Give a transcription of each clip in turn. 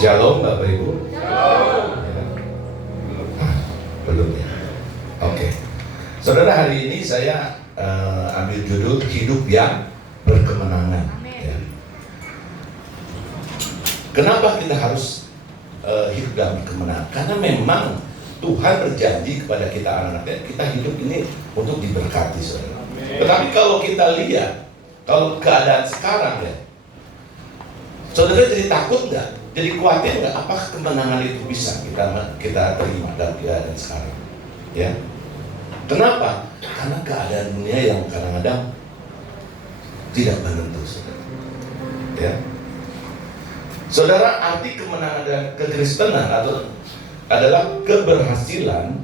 Shalom Bapak Ibu. Shalom. Ya. Belum ya. Oke. Saudara, hari ini saya ambil judul hidup yang berkemenangan. Ya. Kenapa kita harus hidup dalam kemenangan? Karena memang Tuhan berjanji kepada kita anak-anaknya, kita hidup ini untuk diberkati, saudara. Tetapi kalau kita lihat, kalau keadaan sekarang ya, saudara jadi takut nggak? Jadi khawatir nggak? Apakah kemenangan itu bisa kita terima dalam keadaan sekarang? Ya. Kenapa? Karena keadaan dunia yang kadang-kadang tidak menentu, saudara. Ya. Saudara, arti kemenangan dan kekristenan adalah keberhasilan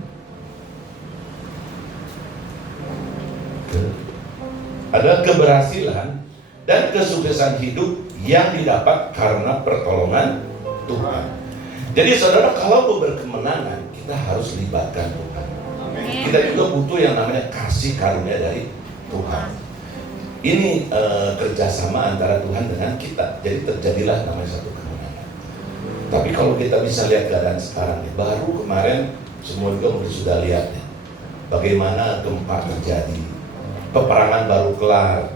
dan kesuksesan hidup yang didapat karena pertolongan Tuhan. Jadi saudara, kalau mau berkemenangan, kita harus libatkan Tuhan. Kita juga butuh yang namanya kasih karunia dari Tuhan. Ini kerjasama antara Tuhan dengan kita. Jadi terjadilah namanya satu kemenangan. Tapi kalau kita bisa lihat keadaan sekarang, baru kemarin semua juga mungkin sudah lihat ya, bagaimana gempa terjadi, peperangan baru kelar,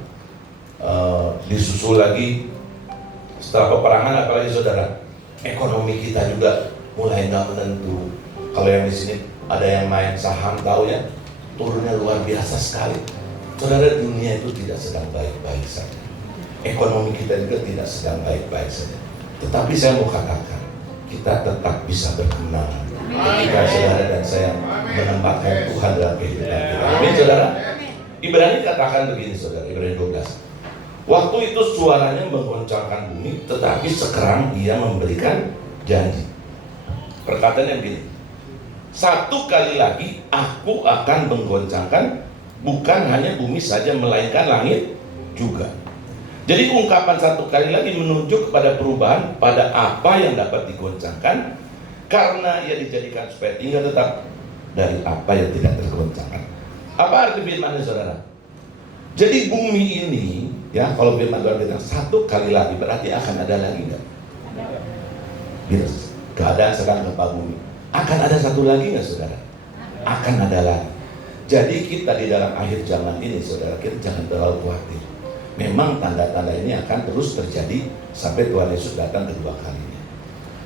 disusul lagi setelah peperangan, apalagi saudara, ekonomi kita juga mulai nggak menentu. Kalau yang di sini ada yang main saham tahu ya, turunnya luar biasa sekali. Saudara, dunia itu tidak sedang baik-baik saja. Ekonomi kita juga tidak sedang baik-baik saja. Tetapi saya mau katakan, kita tetap bisa berkemenangan ketika saudara dan saya menempatkan Tuhan dalam kehidupan kita. Amin, saudara. Ibrani katakan begini, saudara, Ibrani 12. Waktu itu suaranya menggoncangkan bumi, tetapi sekarang ia memberikan janji. Perkataannya begini, satu kali lagi aku akan menggoncangkan bukan hanya bumi saja, melainkan langit juga. Jadi ungkapan satu kali lagi menunjuk kepada perubahan pada apa yang dapat digoncangkan, karena ia dijadikan supaya tinggal tetap dari apa yang tidak tergoncangkan. Apa arti firman-Nya, saudara? Jadi bumi ini, ya, kalau firman Tuhan bilang satu kali lagi, berarti akan ada lagi nggak? Bila keadaan sekarang gempa bumi, akan ada satu lagi nggak, saudara? Akan ada lagi. Jadi kita di dalam akhir zaman ini, saudara, kita jangan terlalu khawatir. Memang tanda-tanda ini akan terus terjadi sampai Tuhan Yesus datang kedua kalinya.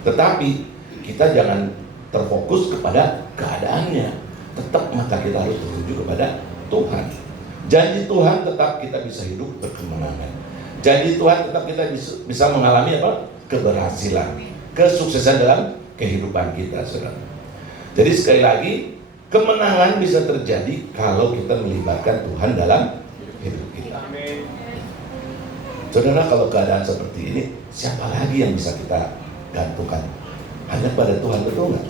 Tetapi kita jangan terfokus kepada keadaannya. Tetap maka kita harus tertuju kepada Tuhan. Janji Tuhan tetap kita bisa hidup berkemenangan. Janji Tuhan tetap kita bisa mengalami apa? Keberhasilan, kesuksesan dalam kehidupan kita, saudara. Jadi sekali lagi, kemenangan bisa terjadi kalau kita melibatkan Tuhan dalam hidup kita. Saudara, kalau keadaan seperti ini, siapa lagi yang bisa kita gantungkan? Hanya pada Tuhan, betul nggak?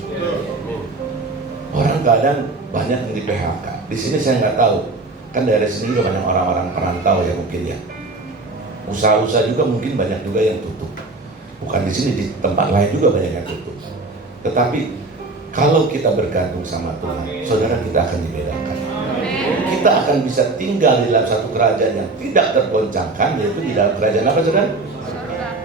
Orang keadaan banyak yang di PHK. Di sini saya nggak tahu. Kan daerah sini juga banyak orang-orang perantau ya mungkin ya. Usaha-usaha juga mungkin banyak juga yang tutup. Bukan di sini, di tempat lain juga banyak yang tutup. Tetapi kalau kita bergantung sama Tuhan, saudara, kita akan dibedakan. Kita akan bisa tinggal di dalam satu kerajaan yang tidak tergoncangkan, yaitu di dalam kerajaan apa, saudara?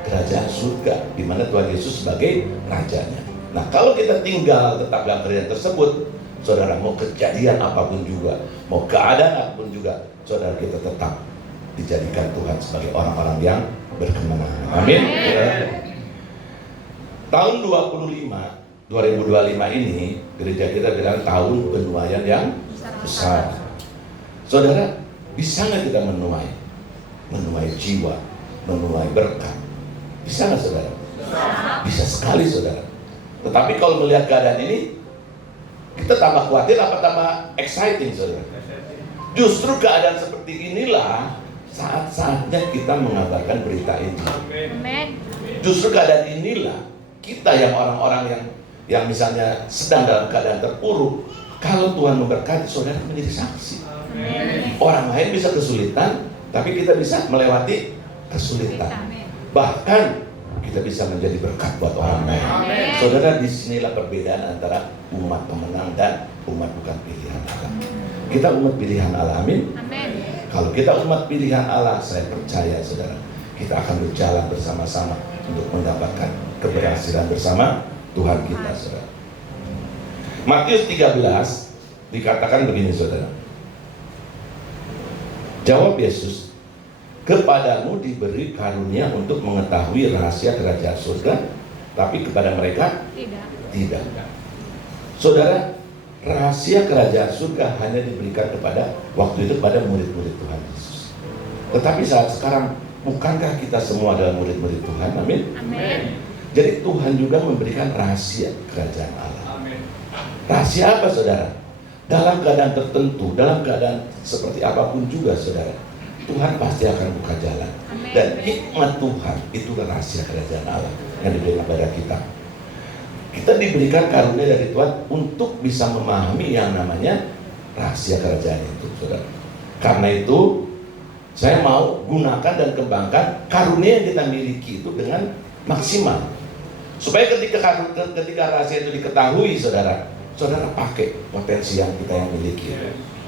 Kerajaan surga, di mana Tuhan Yesus sebagai rajanya. Nah, kalau kita tinggal tetap dalam kerajaan tersebut, saudara, mau kejadian apapun juga, mau keadaan apapun juga, saudara, kita tetap dijadikan Tuhan sebagai orang-orang yang berkemenangan. Amin. Ya. Tahun 2025 ini, gereja kita bilang tahun penuaian yang besar. Saudara, bisa nggak kita menuai jiwa, menuai berkat? Bisa nggak, saudara? Bisa sekali, saudara. Tetapi kalau melihat keadaan ini, kita tambah khawatir apa tambah exciting, saudara? Justru keadaan seperti inilah saat-saatnya kita mengabarkan berita ini. Justru keadaan inilah kita yang orang-orang yang misalnya sedang dalam keadaan terpuruk, kalau Tuhan memberkati, saudara menjadi saksi. Orang lain bisa kesulitan, tapi kita bisa melewati kesulitan. Bahkan kita bisa menjadi berkat buat orang lain. Saudara, disinilah perbedaan antara umat pemenang dan umat bukan pilihan Allah. Kita umat pilihan Allah, amin. Kalau kita umat pilihan Allah, saya percaya, saudara, kita akan berjalan bersama-sama untuk mendapatkan keberhasilan bersama Tuhan kita, saudara. Matius 13 dikatakan begini, saudara. Jawab Yesus, kepadamu diberi karunia untuk mengetahui rahasia kerajaan surga, tapi kepada mereka tidak. Saudara, rahasia kerajaan surga hanya diberikan kepada waktu itu pada murid-murid Tuhan Yesus. Tetapi saat sekarang, bukankah kita semua adalah murid-murid Tuhan? Amin. Jadi Tuhan juga memberikan rahasia kerajaan Allah. Rahasia apa, saudara? Dalam keadaan tertentu, dalam keadaan seperti apapun juga, saudara, Tuhan pasti akan buka jalan. Dan hikmat Tuhan itu rahasia kerajaan Allah yang diberikan kepada kita. Kita diberikan karunia dari Tuhan untuk bisa memahami yang namanya rahasia kerajaan itu, saudara. Karena itu, saya mau gunakan dan kembangkan karunia yang kita miliki itu dengan maksimal. Supaya ketika rahasia itu diketahui, saudara pakai potensi yang kita yang miliki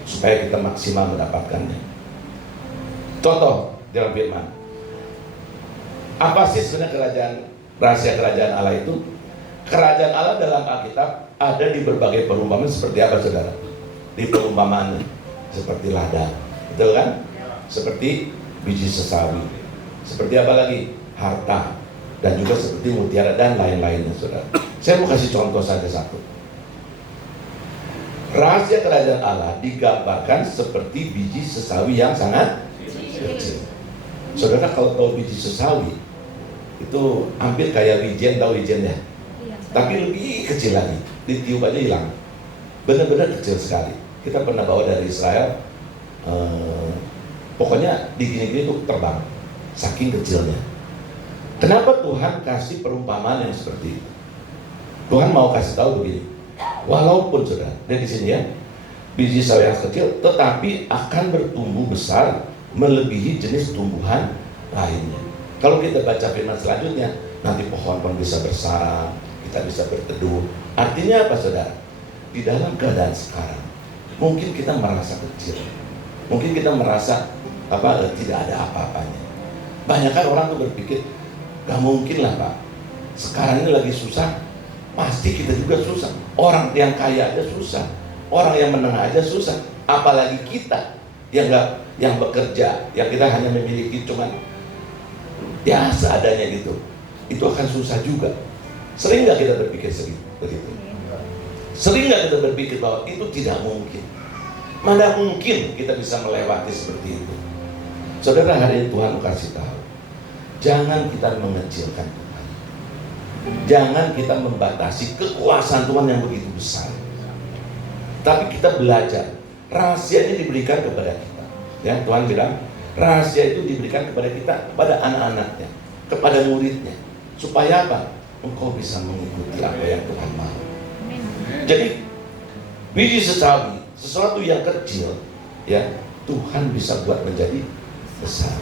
supaya kita maksimal mendapatkannya. Contoh dalam firman, apa sih sebenarnya rahasia kerajaan Allah itu? Kerajaan Allah dalam Alkitab ada di berbagai perumpamaan. Seperti apa, saudara? Di perumpamaan seperti ladang, betul kan? Seperti biji sesawi, seperti apa lagi? Harta, dan juga seperti mutiara dan lain-lainnya, saudara. Saya mau kasih contoh saja satu. Rahasia kerajaan Allah digambarkan seperti biji sesawi yang sangat kecil. Saudara, kalau tahu biji sesawi itu hampir kayak wijen, tahu wijen ya? Tapi lebih kecil lagi, ditiup aja hilang. Benar-benar kecil sekali. Kita pernah bawa dari Israel, pokoknya digini-gini tuh terbang, saking kecilnya. Kenapa Tuhan kasih perumpamaan yang seperti itu? Tuhan mau kasih tahu begini, walaupun saudara, lihat di sini ya, biji sawi yang kecil, tetapi akan bertumbuh besar melebihi jenis tumbuhan lainnya. Kalau kita baca firman selanjutnya, nanti pohon-pohon bisa bersarang, kita bisa berteduh. Artinya apa, saudara? Di dalam keadaan sekarang, mungkin kita merasa kecil, mungkin kita merasa tidak ada apa-apanya. Banyak kan orang tuh berpikir, gak mungkin lah Pak, sekarang ini lagi susah, pasti kita juga susah. Orang yang kaya aja susah, orang yang menengah aja susah, apalagi kita yang bekerja, yang kita hanya memiliki cuman ya seadanya gitu, itu akan susah juga. Sering gak kita berpikir begitu? Sering gak kita berpikir bahwa itu tidak mungkin? Mana mungkin kita bisa melewati seperti itu? Saudara, hari ini Tuhan kasih tahu, jangan kita mengecilkan Tuhan. Jangan kita membatasi kekuasaan Tuhan yang begitu besar. Tapi kita belajar, rahasia ini diberikan kepada kita. Ya, Tuhan bilang, rahasia itu diberikan kepada kita, kepada anak-anaknya, kepada muridnya. Supaya apa? Engkau bisa mengikuti apa yang Tuhan mau. Jadi biji sesawi, sesuatu yang kecil, ya Tuhan bisa buat menjadi besar.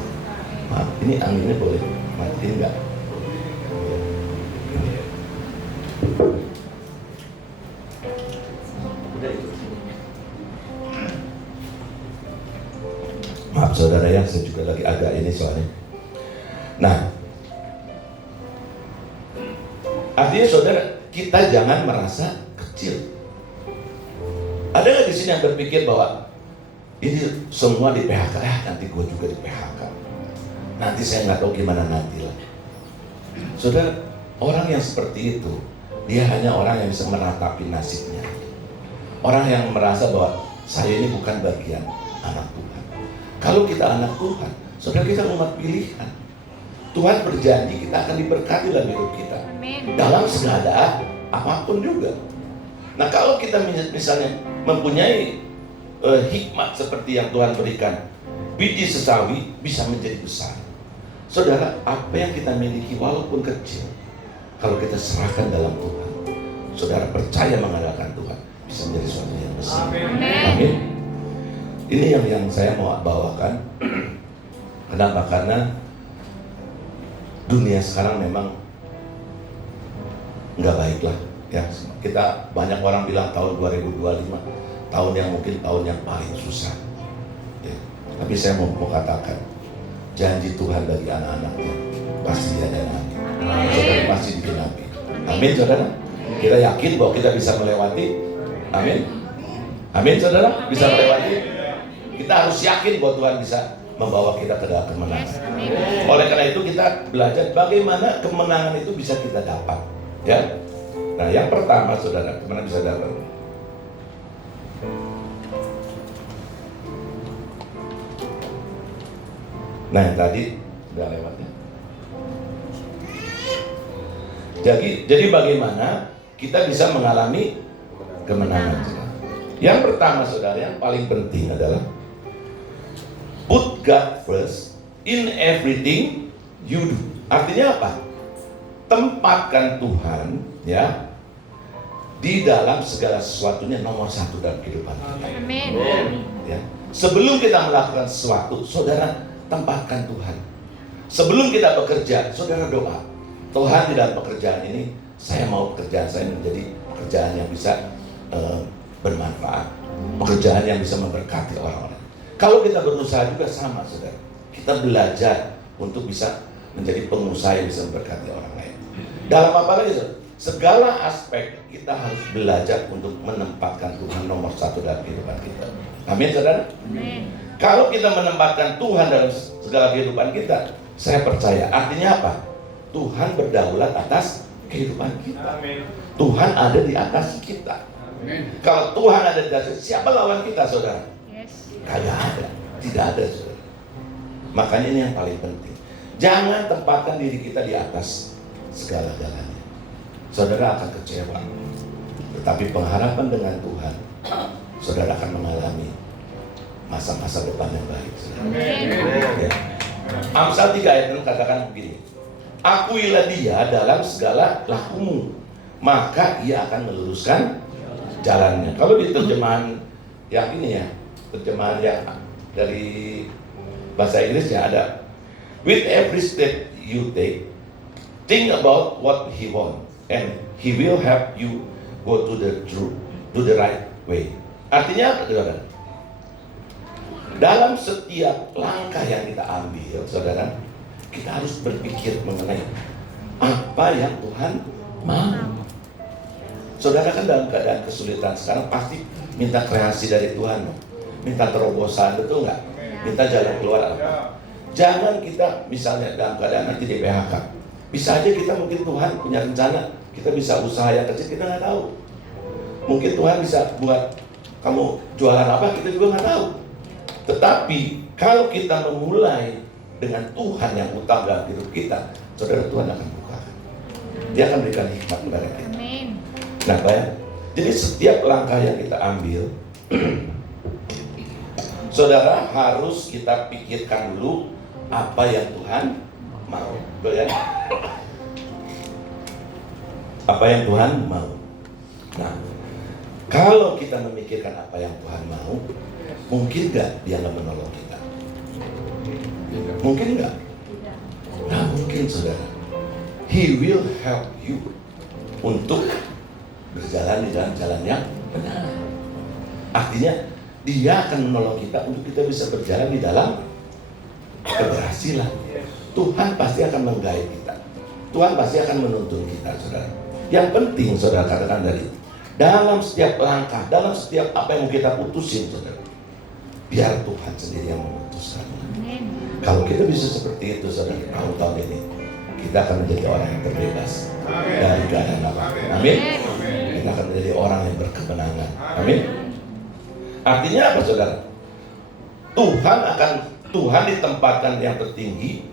Maaf, ini anginnya boleh matiin nggak? Maaf saudara ya, saya juga lagi agak ini soalnya. Nah, artinya saudara, kita jangan merasa kecil. Ada nggak di sini yang berpikir bahwa ini semua di PHK, nanti gue juga di PHK, nanti saya nggak tahu gimana nanti lah. Saudara, orang yang seperti itu, dia hanya orang yang bisa meratapi nasibnya. Orang yang merasa bahwa saya ini bukan bagian anak Tuhan. Kalau kita anak Tuhan, saudara, kita umat pilihan. Tuhan berjanji kita akan diberkati dalam hidup kita. Dalam segala apapun juga. Nah, kalau kita misalnya mempunyai hikmat seperti yang Tuhan berikan, biji sesawi bisa menjadi besar. Saudara, apa yang kita miliki walaupun kecil, kalau kita serahkan dalam Tuhan, saudara percaya mengandalkan Tuhan, bisa menjadi sesuatu yang besar. Amin. Ini yang saya mau bawakan. Kenapa? Karena dunia sekarang memang nggak baik lah ya. Kita banyak orang bilang tahun 2025 tahun yang mungkin tahun yang paling susah ya. Tapi saya mau katakan, janji Tuhan bagi anak-anaknya pasti ada nanti. Saudara pasti digenapi. Amin saudara. Kita yakin bahwa kita bisa melewati. Amin. Amin saudara. Bisa melewati. Kita harus yakin bahwa Tuhan bisa membawa kita ke dalam kemenangan. Oleh karena itu kita belajar bagaimana kemenangan itu bisa kita dapat. Ya. Nah yang pertama saudara, kemana bisa dapat? Nah yang tadi udah lewat ya. Jadi bagaimana kita bisa mengalami kemenangan? Yang pertama saudara, yang paling penting adalah put God first in everything you do. Artinya apa? Tempatkan Tuhan ya di dalam segala sesuatunya nomor satu dalam kehidupan kita. Amin. Ya. Sebelum kita melakukan sesuatu, saudara tempatkan Tuhan. Sebelum kita bekerja, saudara doa. Tuhan di dalam pekerjaan ini, saya mau pekerjaan saya menjadi pekerjaan yang bisa bermanfaat, pekerjaan yang bisa memberkati orang-orang. Kalau kita berusaha juga sama, saudara. Kita belajar untuk bisa menjadi pengusaha yang bisa memberkati orang lain. Dalam apa lagi, saudara? Segala aspek kita harus belajar untuk menempatkan Tuhan nomor satu dalam kehidupan kita. Amin, saudara? Amin. Kalau kita menempatkan Tuhan dalam segala kehidupan kita, saya percaya artinya apa? Tuhan berdaulat atas kehidupan kita. Amin. Tuhan ada di atas kita. Amin. Kalau Tuhan ada di atas, siapa lawan kita, saudara? Yes. Kagak ada, tidak ada, saudara. Makanya ini yang paling penting. Jangan tempatkan diri kita di atas segala-galanya. Saudara akan kecewa. Tetapi pengharapan dengan Tuhan, saudara akan mengalami masa-masa depan yang baik. Amin. Ya. Amsal 3 ayat 6 katakan begini. Akuilah dia dalam segala lakumu, maka ia akan meluruskan jalannya. Kalau di terjemahan yang ini ya, terjemahan yang dari bahasa Inggrisnya ada, with every step you take, think about what he want, and he will help you go to the right way. Artinya apa, saudara? Dalam setiap langkah yang kita ambil, saudara, kita harus berpikir mengenai apa yang Tuhan mau. Saudara kan dalam keadaan kesulitan sekarang pasti minta kreasi dari Tuhan, minta terobosan, betul nggak? Minta jalan keluar apa? Jangan kita misalnya dalam keadaan nanti di PHK, bisa aja kita mungkin Tuhan punya rencana, kita bisa usaha yang kecil, kita nggak tahu. Mungkin Tuhan bisa buat kamu jualan apa, kita juga nggak tahu. Tetapi kalau kita memulai dengan Tuhan yang utama dalam hidup kita, saudara, Tuhan akan bukakan. Dia akan berikan hikmat kepada kita. Amin. Nah, Pak, jadi setiap langkah yang kita ambil, saudara harus kita pikirkan dulu apa yang Tuhan mau. Betul ya? Apa yang Tuhan mau. Nah, kalau kita memikirkan apa yang Tuhan mau, mungkin nggak Dia nggak menolong kita? Mungkin nggak? Nah, mungkin, saudara. He will help you untuk berjalan di dalam jalan yang benar. Artinya Dia akan menolong kita untuk kita bisa berjalan di dalam keberhasilan. Tuhan pasti akan menggait kita. Tuhan pasti akan menuntun kita, saudara. Yang penting, saudara, katakan tadi, dalam setiap langkah, dalam setiap apa yang mau kita putusin, saudara, biar Tuhan sendiri yang memutuskan. Amin. Kalau kita bisa seperti itu, saudara, tahun-tahun ini kita akan menjadi orang yang terbebas dari keadaan apa. Amin. Kita akan menjadi orang yang berkemenangan. Amin. Artinya apa, saudara? Tuhan ditempatkan yang tertinggi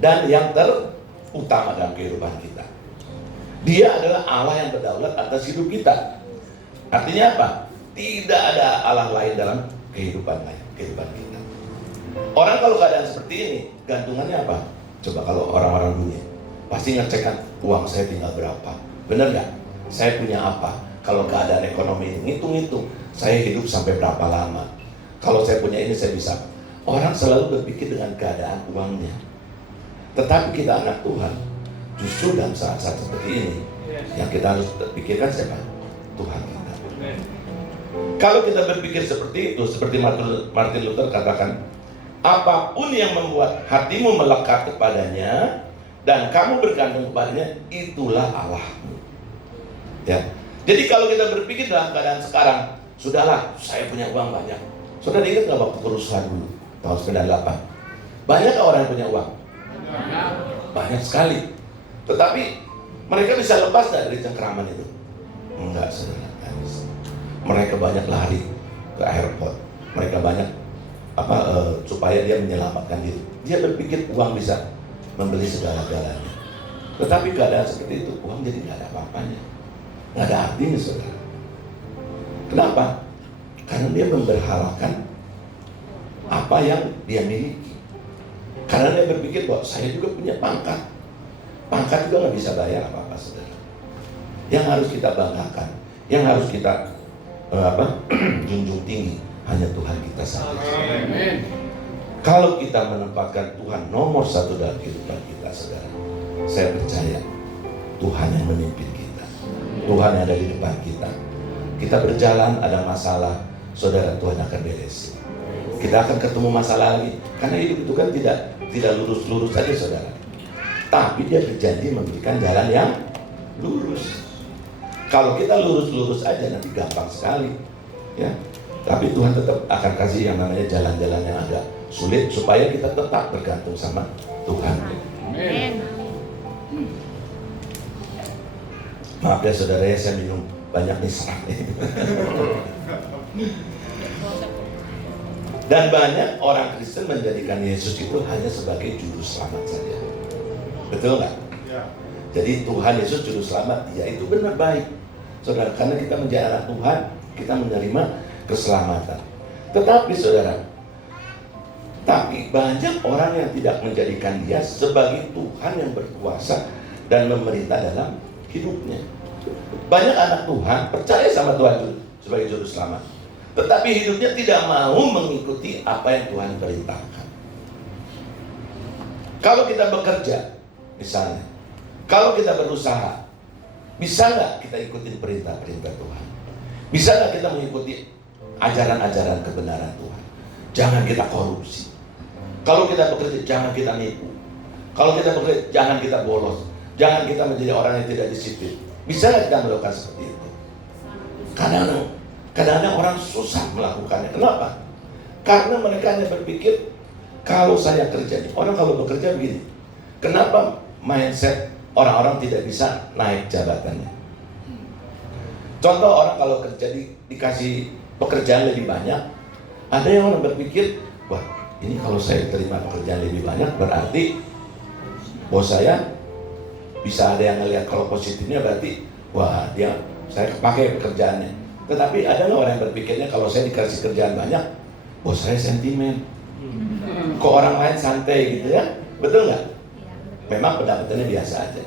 dan yang terutama dalam kehidupan kita. Dia adalah Allah yang berdaulat atas hidup kita. Artinya apa? Tidak ada Allah lain dalam kehidupan kita. Orang kalau keadaan seperti ini, gantungannya apa? Coba kalau orang-orang dunia pasti ngecekkan uang saya tinggal berapa. Benar nggak? Saya punya apa? Kalau keadaan ekonomi ini, ngitung-ngitung saya hidup sampai berapa lama. Kalau saya punya ini, saya bisa. Orang selalu berpikir dengan keadaan uangnya. Tetapi kita anak Tuhan, justru dalam saat-saat seperti ini, yang kita harus pikirkan siapa? Tuhan kita. Kalau kita berpikir seperti itu, seperti Martin Luther katakan, apapun yang membuat hatimu melekat kepadanya dan kamu bergantung kepadanya, itulah Allahmu. Ya. Jadi kalau kita berpikir dalam keadaan sekarang, sudahlah, saya punya uang banyak. Saudara ingat nggak waktu kerusuhan dulu tahun 98? Banyak orang yang punya uang? Banyak sekali. Tetapi mereka bisa lepas dari cengkeraman itu? Enggak, saudara. Mereka banyak lari ke airport. Mereka banyak supaya dia menyelamatkan diri. Dia berpikir uang bisa membeli segala-galanya. Tetapi keadaan seperti itu, uang jadi nggak ada apa-apanya, nggak ada artinya, saudara. Kenapa? Karena dia memberhalakan apa yang dia miliki. Karena dia berpikir bahwa saya juga punya pangkat. Pangkat juga nggak bisa bayar apa-apa, saudara. Yang harus kita banggakan, yang harus kita junjung tinggi, hanya Tuhan kita saja. Kalau kita menempatkan Tuhan nomor satu dalam kehidupan kita, saudara, saya percaya Tuhan yang memimpin kita, Tuhan yang ada di depan kita. Kita berjalan ada masalah, saudara, Tuhan akan beresin. Kita akan ketemu masalah lagi, karena hidup itu kan tidak lurus-lurus saja, saudara. Tapi dia berjanji memberikan jalan yang lurus. Kalau kita lurus-lurus aja nanti gampang sekali, ya. Tapi Tuhan tetap akan kasih yang namanya jalan-jalan yang agak sulit supaya kita tetap bergantung sama Tuhan. Amin. Maaf ya saudara, ya saya minum banyak nih serat. Dan banyak orang Kristen menjadikan Yesus itu hanya sebagai juru selamat saja. Betul nggak? Ya. Jadi Tuhan Yesus juru selamat, ya itu benar baik, saudara. Karena kita menjadi anak Tuhan, kita menerima keselamatan. Tetapi saudara, banyak orang yang tidak menjadikan dia sebagai Tuhan yang berkuasa dan memerintah dalam hidupnya. Banyak anak Tuhan percaya sama Tuhan sebagai juru selamat, tetapi hidupnya tidak mau mengikuti apa yang Tuhan perintahkan. Kalau kita bekerja, misalnya, kalau kita berusaha, bisa nggak kita ikutin perintah-perintah Tuhan? Bisa nggak kita mengikuti ajaran-ajaran kebenaran Tuhan? Jangan kita korupsi. Kalau kita bekerja, jangan kita nipu. Kalau kita bekerja, jangan kita bolos. Jangan kita menjadi orang yang tidak disiplin. Bisa nggak kita melakukan seperti itu? Kadang-kadang orang susah melakukannya. Kenapa? Karena mereka hanya berpikir, kalau saya kerja, orang kalau bekerja begini. Kenapa mindset orang-orang tidak bisa naik jabatannya? Contoh, orang kalau kerja dikasih pekerjaan lebih banyak, ada yang orang berpikir, wah ini kalau saya terima pekerjaan lebih banyak berarti bos saya bisa, ada yang ngelihat kalau positifnya berarti wah saya pakai pekerjaannya. Tetapi ada nggak orang yang berpikirnya kalau saya dikasih kerjaan banyak, bos saya sentimen, kok orang lain santai gitu ya? Betul nggak? Memang pendapatannya biasa aja.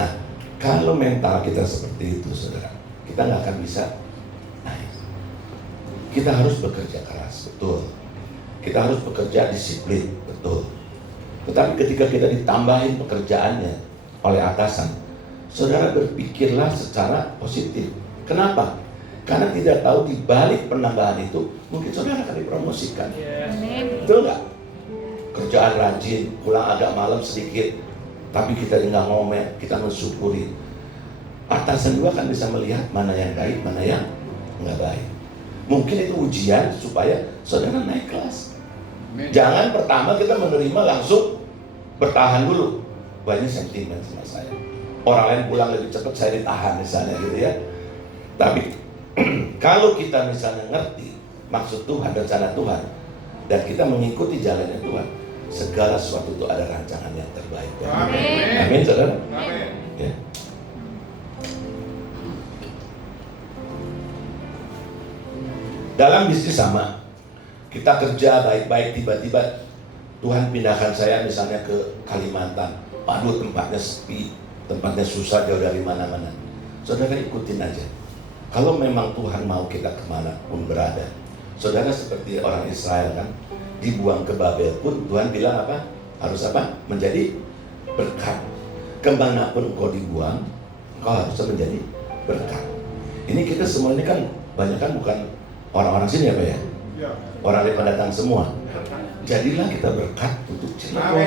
Nah, kalau mental kita seperti itu, saudara, kita nggak akan bisa naik. Kita harus bekerja keras, betul. Kita harus bekerja disiplin, betul. Tetapi ketika kita ditambahin pekerjaannya oleh atasan, saudara berpikirlah secara positif. Kenapa? Karena tidak tahu di balik penambahan itu mungkin saudara akan dipromosikan. Betul nggak? Kerjaan rajin, pulang agak malam sedikit, tapi kita nggak ngomel, kita mensyukuri. Atasan juga kan bisa melihat mana yang baik, mana yang nggak baik. Mungkin itu ujian supaya saudara naik kelas. Jangan pertama kita menerima langsung bertahan dulu. Banyak sentimen sama saya. Orang lain pulang lebih cepat, saya ditahan misalnya gitu ya. Tapi kalau kita misalnya ngerti maksud Tuhan dan rencana Tuhan, dan kita mengikuti jalannya Tuhan, segala sesuatu itu ada rancangan yang terbaik. Amin. Amin, saudara. Amin. Ya. Dalam bisnis sama, kita kerja baik-baik, tiba-tiba Tuhan pindahkan saya misalnya ke Kalimantan. Aduh, tempatnya sepi, tempatnya susah, jauh dari mana-mana. Saudara ikutin aja. Kalau memang Tuhan mau kita kemana pun berada, saudara seperti orang Israel kan, dibuang ke Babel pun Tuhan bilang apa? Harus apa? Menjadi berkat. Kemanapun engkau dibuang, engkau harus menjadi berkat. Ini kita semua ini kan banyak kan bukan orang-orang sini apa ya? Orang yang pendatang semua. Jadilah kita berkat untuk Cilegon.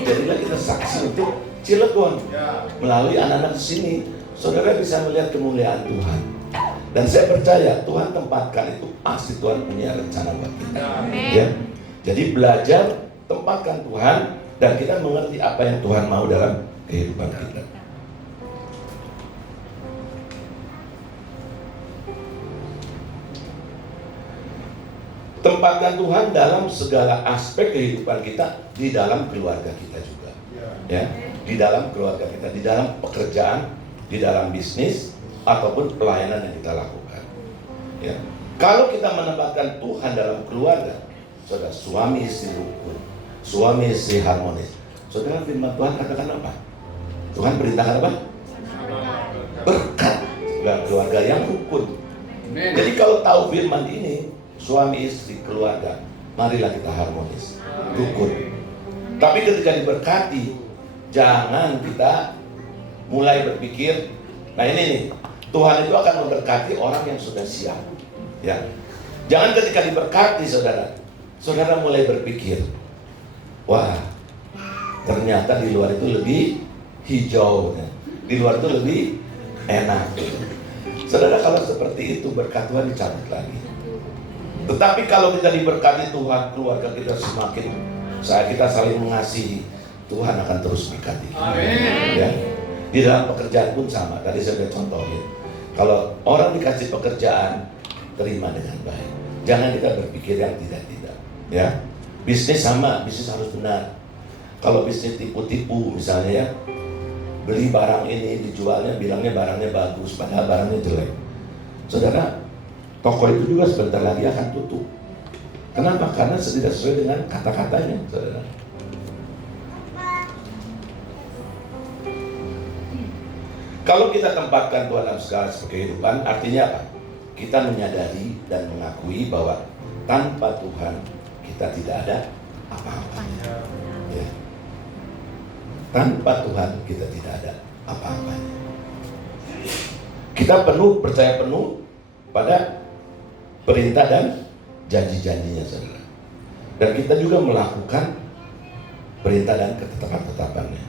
Jadilah kita saksi untuk Cilegon. Melalui anak-anak di sini, saudara bisa melihat kemuliaan Tuhan. Dan saya percaya Tuhan tempatkan itu pasti Tuhan punya rencana buat kita. Ya. Jadi belajar tempatkan Tuhan dan kita mengerti apa yang Tuhan mau dalam kehidupan kita. Tempatkan Tuhan dalam segala aspek kehidupan kita, di dalam keluarga kita juga, ya, di dalam keluarga kita, di dalam pekerjaan, di dalam bisnis ataupun pelayanan yang kita lakukan. Ya, kalau kita menempatkan Tuhan dalam keluarga, saudara, suami istri rukun, suami istri harmonis. Saudara, firman Tuhan katakan apa? Tuhan perintahkan apa? Berkat dalam keluarga yang rukun. Jadi kalau tahu firman ini, suami istri keluarga, marilah kita harmonis, rukun. Tapi ketika diberkati, jangan kita mulai berpikir, nah ini nih, Tuhan itu akan memberkati orang yang sudah siap. Ya, jangan ketika diberkati saudara mulai berpikir, wah, ternyata di luar itu lebih hijau, ya. Di luar itu lebih enak. Saudara, kalau seperti itu berkat Tuhan dicabut lagi. Tetapi kalau kita diberkati Tuhan, keluarga kita semakin, kita saling mengasihi, Tuhan akan terus berkati. Ya. Di dalam pekerjaan pun sama. Tadi saya sudah contohin. Kalau orang dikasih pekerjaan, terima dengan baik. Jangan kita berpikir yang tidak-tidak. Ya. Bisnis sama, bisnis harus benar. Kalau bisnis tipu-tipu misalnya, ya, beli barang ini, dijualnya bilangnya barangnya bagus, padahal barangnya jelek. Saudara, toko itu juga sebentar lagi akan tutup. Kenapa? Karena tidak sesuai dengan kata-katanya, saudara. Kalau kita tempatkan Tuhan dalam segala kehidupan, artinya apa? Kita menyadari dan mengakui bahwa tanpa Tuhan kita tidak ada apa-apa. Ya. Tanpa Tuhan kita tidak ada apa-apanya. Kita percaya penuh pada perintah dan janji-janjinya, saudara. Dan kita juga melakukan perintah dan ketetapan-ketetapannya.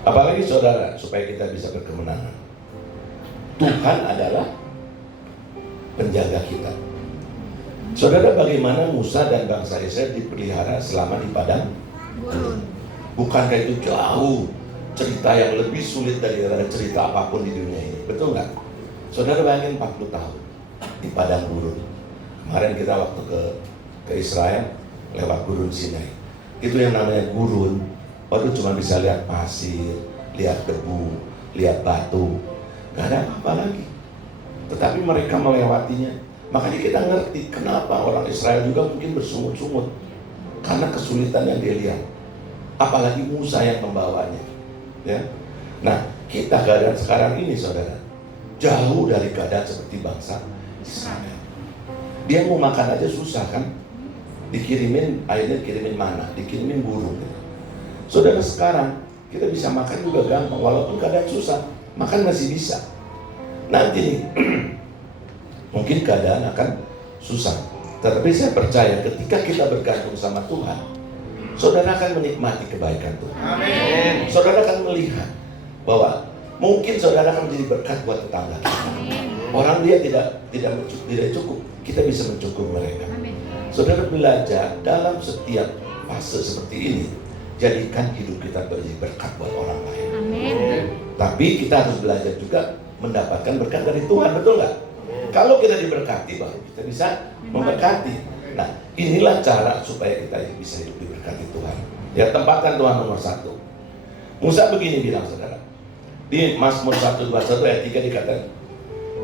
Apalagi saudara, supaya kita bisa berkemenangan. Tuhan adalah penjaga kita. Saudara, bagaimana Musa dan bangsa Israel dipelihara selama di padang gurun? Bukankah itu jauh cerita yang lebih sulit daripada cerita apapun di dunia ini? Betul nggak? Saudara bayangin 40 tahun di padang gurun. Kemarin kita waktu ke Israel lewat gurun Sinai. Itu yang namanya gurun. Waduh, cuma bisa lihat pasir, lihat debu, lihat batu, gak ada apa-apa lagi. Tetapi mereka melewatinya. Makanya kita ngerti kenapa orang Israel juga mungkin bersungut-sungut, karena kesulitan yang dia lihat. Apalagi Musa yang membawanya. Ya. Nah, kita keadaan sekarang ini, saudara, jauh dari keadaan seperti bangsa Israel. Dia mau makan aja susah kan? Dikirimin, akhirnya dikirimin mana? Dikirimin burung. Saudara, sekarang kita bisa makan juga gampang, walaupun keadaan susah, makan masih bisa. Nanti nih, mungkin keadaan akan susah. Tetapi saya percaya ketika kita bergantung sama Tuhan, saudara akan menikmati kebaikan Tuhan. Amin. Saudara akan melihat bahwa mungkin saudara akan menjadi berkat buat tetangga kita. Orang dia tidak cukup, kita bisa mencukupi mereka. Amin. Saudara belajar dalam setiap fase seperti ini, jadikan hidup kita menjadi berkat buat orang lain. Amin. Tapi kita harus belajar juga mendapatkan berkat dari Tuhan, betul nggak? Kalau kita diberkati, baru kita bisa memberkati. Nah, inilah cara supaya kita bisa hidup diberkati Tuhan. Ya, tempatkan Tuhan nomor 1. Musa begini bilang, saudara. Di Mazmur 121 ayat 3 dikatakan,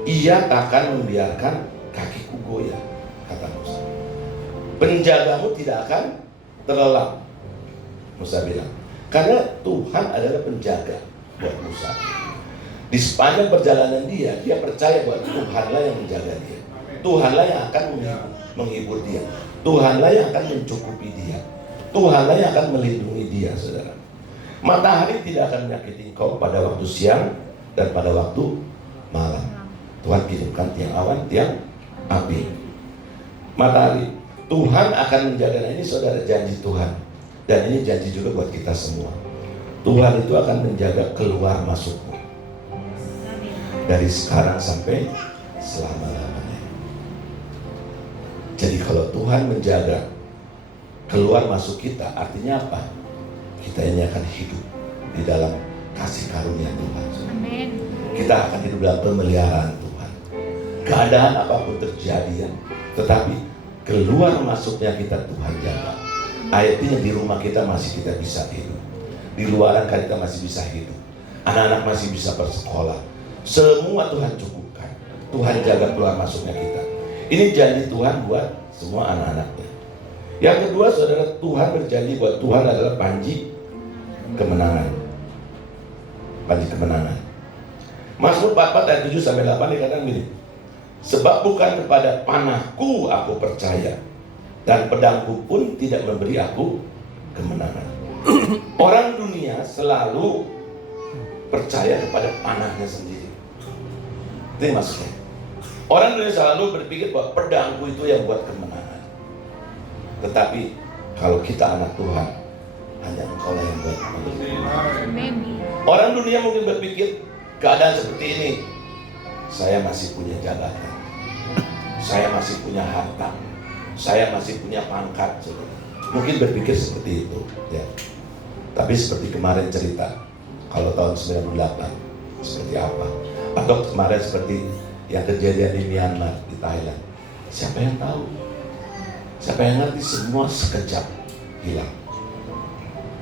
ia takkan membiarkan kakiku goyah, kata Musa. Penjagamu tidak akan terlelap. Musa bilang, karena Tuhan adalah penjaga buat Musa. Di sepanjang perjalanan dia percaya bahwa Tuhanlah yang menjaga dia. Tuhanlah yang akan menghibur dia. Tuhanlah yang akan mencukupi dia. Tuhanlah yang akan melindungi dia, saudara. Matahari tidak akan menyakiti engkau pada waktu siang dan pada waktu malam. Tuhan kirimkan tiang awan, tiang api. Matahari, Tuhan akan menjaga. Nah, ini saudara, janji Tuhan. Dan ini janji juga buat kita semua. Tuhan itu akan menjaga keluar masukmu dari sekarang sampai selama-lamanya. Jadi kalau Tuhan menjaga keluar masuk kita, artinya apa? Kita ini akan hidup di dalam kasih karunia Tuhan. Amin. Kita akan hidup dalam pemeliharaan Tuhan. Keadaan apapun terjadi ya, tetapi keluar masuknya kita Tuhan jaga. Artinya di rumah kita masih kita bisa hidup, di luaran kita masih bisa hidup, anak-anak masih bisa bersekolah. Semua Tuhan cukupkan. Tuhan jaga keluar masuknya kita. Ini janji Tuhan buat semua anak-anaknya. Yang kedua saudara, Tuhan berjanji buat Tuhan adalah panji kemenangan. Panji kemenangan. Mazmur 44 ayat 7 sampai 8 dikatakan gini. Sebab bukan kepada panahku aku percaya, dan pedangku pun tidak memberi aku kemenangan. Orang dunia selalu percaya kepada panahnya sendiri. Itu maksudnya. Orang dunia selalu berpikir bahwa pedangku itu yang buat kemenangan. Tetapi kalau kita anak Tuhan, hanya Engkau lah yang buat kemenangan. Orang dunia mungkin berpikir keadaan seperti ini, saya masih punya jabatan, saya masih punya harta, saya masih punya pangkat. Mungkin berpikir seperti itu ya. Tapi seperti kemarin cerita, kalau tahun 98 seperti apa, atau kemarin seperti yang kejadian di Myanmar, di Thailand, siapa yang tahu? Siapa yang ngerti? Semua sekejap hilang.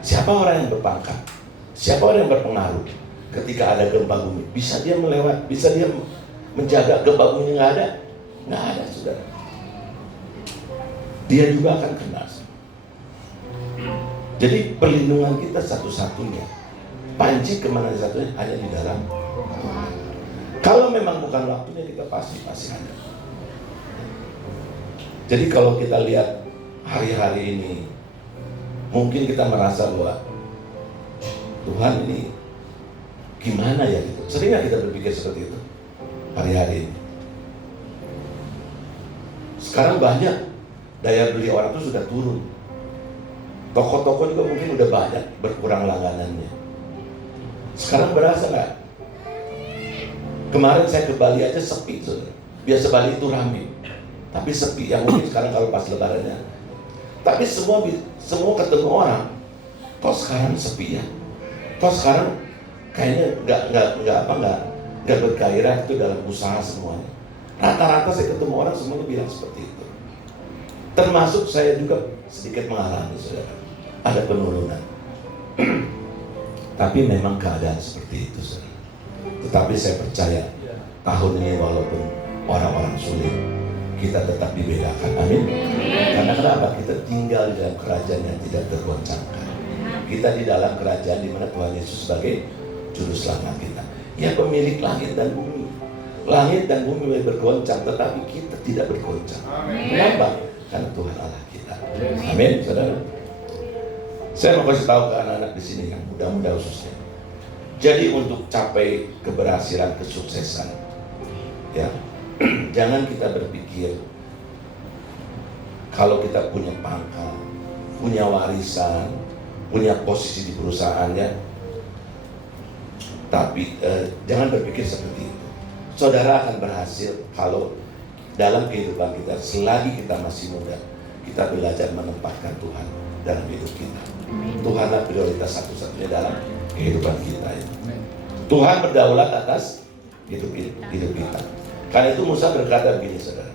Siapa orang yang berpangkat? Siapa orang yang berpengaruh? Ketika ada gempa bumi, bisa dia melewat, bisa dia menjaga gempa bumi? Nggak ada, nggak ada saudara. Dia juga akan kena. Jadi perlindungan kita satu-satunya, panji kemenangan satunya hanya di dalam Tuhan. Kalau memang bukan waktunya, kita pasti ada. Jadi kalau kita lihat hari-hari ini, mungkin kita merasa bahwa Tuhan ini gimana ya gitu. Sering nggak kita berpikir seperti itu hari-hari ini? Sekarang banyak daya beli orang itu sudah turun. Toko-toko juga mungkin udah banyak berkurang langganannya. Sekarang berasa nggak? Kemarin saya ke Bali aja sepi, saudara. Biasa Bali itu ramai, tapi sepi. Yang mungkin sekarang kalau pas lebarannya. Tapi semua ketemu orang. Kok sekarang sepi ya? Kok sekarang kayaknya nggak bergairah itu dalam usaha semuanya. Rata-rata saya ketemu orang semuanya bilang seperti itu. Termasuk saya juga sedikit mengalami, saudara. Ada penurunan. Tapi memang keadaan seperti itu, saudara. Tetapi saya percaya tahun ini walaupun orang-orang sulit, kita tetap dibedakan. Amin. Karena kenapa? Kita tinggal di dalam kerajaan yang tidak tergoncangkan. Kita di dalam kerajaan di mana Tuhan Yesus sebagai juru selamat kita. Ia pemilik langit dan bumi. Langit dan bumi boleh bergoncang, tetapi kita tidak bergoncang. Kenapa? Karena Tuhan Allah kita. Amin, saudara. Saya mau kasih tahu ke anak-anak di sini yang muda-muda khususnya. Jadi untuk capai keberhasilan, kesuksesan, ya, jangan kita berpikir kalau kita punya pangkat, punya warisan, punya posisi di perusahaannya. Tapi jangan berpikir seperti itu. Saudara akan berhasil kalau dalam kehidupan kita, selagi kita masih muda, kita belajar menempatkan Tuhan dalam hidup kita. Tuhanlah prioritas satu-satunya dalam kehidupan kita. Tuhan berdaulat atas hidup kita. Karena itu Musa berkata begini, saudara,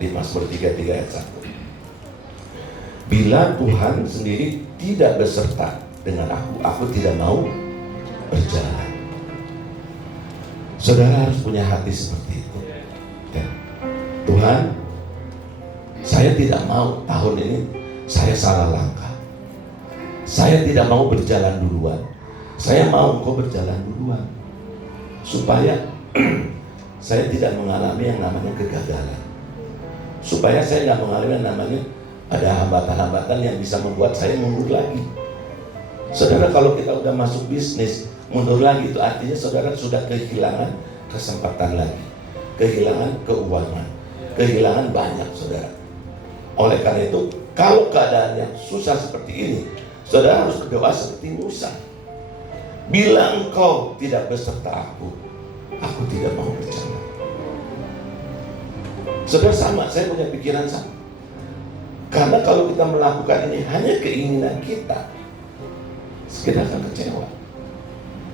di Mazmur 33 ayat 1. Bila Tuhan sendiri tidak beserta dengan aku tidak mau berjalan. Saudara harus punya hati seperti itu. Ya. Tuhan, saya tidak mau tahun ini saya salah langkah. Saya tidak mau berjalan duluan. Saya mau Engkau berjalan duluan. Supaya saya tidak mengalami yang namanya kegagalan. Supaya saya tidak mengalami yang namanya ada hambatan-hambatan yang bisa membuat saya mundur lagi. Saudara, kalau kita udah masuk bisnis, mundur lagi itu artinya saudara sudah kehilangan kesempatan lagi. Kehilangan keuangan. Kehilangan banyak, saudara. Oleh karena itu, kalau keadaan yang susah seperti ini, saudara harus berdoa seperti Musa. Bila engkau tidak beserta aku tidak mau berjalan. Saudara sama, saya punya pikiran sama. Karena kalau kita melakukan ini hanya keinginan kita akan kecewa.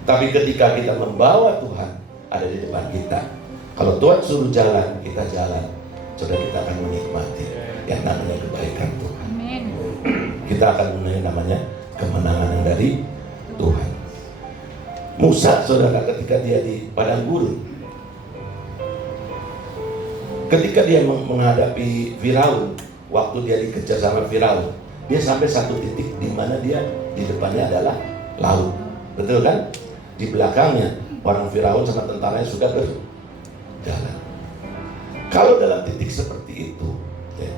Tapi ketika kita membawa Tuhan ada di depan kita, kalau Tuhan suruh jalan, kita jalan, saudara, kita akan menikmati yang namanya kebaikan Tuhan. Amin. Kita akan menikmati namanya kemenangan yang dari Tuhan. Musa, saudara, ketika dia di padang gurun, ketika dia menghadapi Firaun, waktu dia dikejar sama Firaun, dia sampai satu titik di mana dia di depannya adalah laut, betul kan? Di belakangnya orang Firaun sama tentaranya sudah berjalan. Kalau dalam titik seperti itu, ya,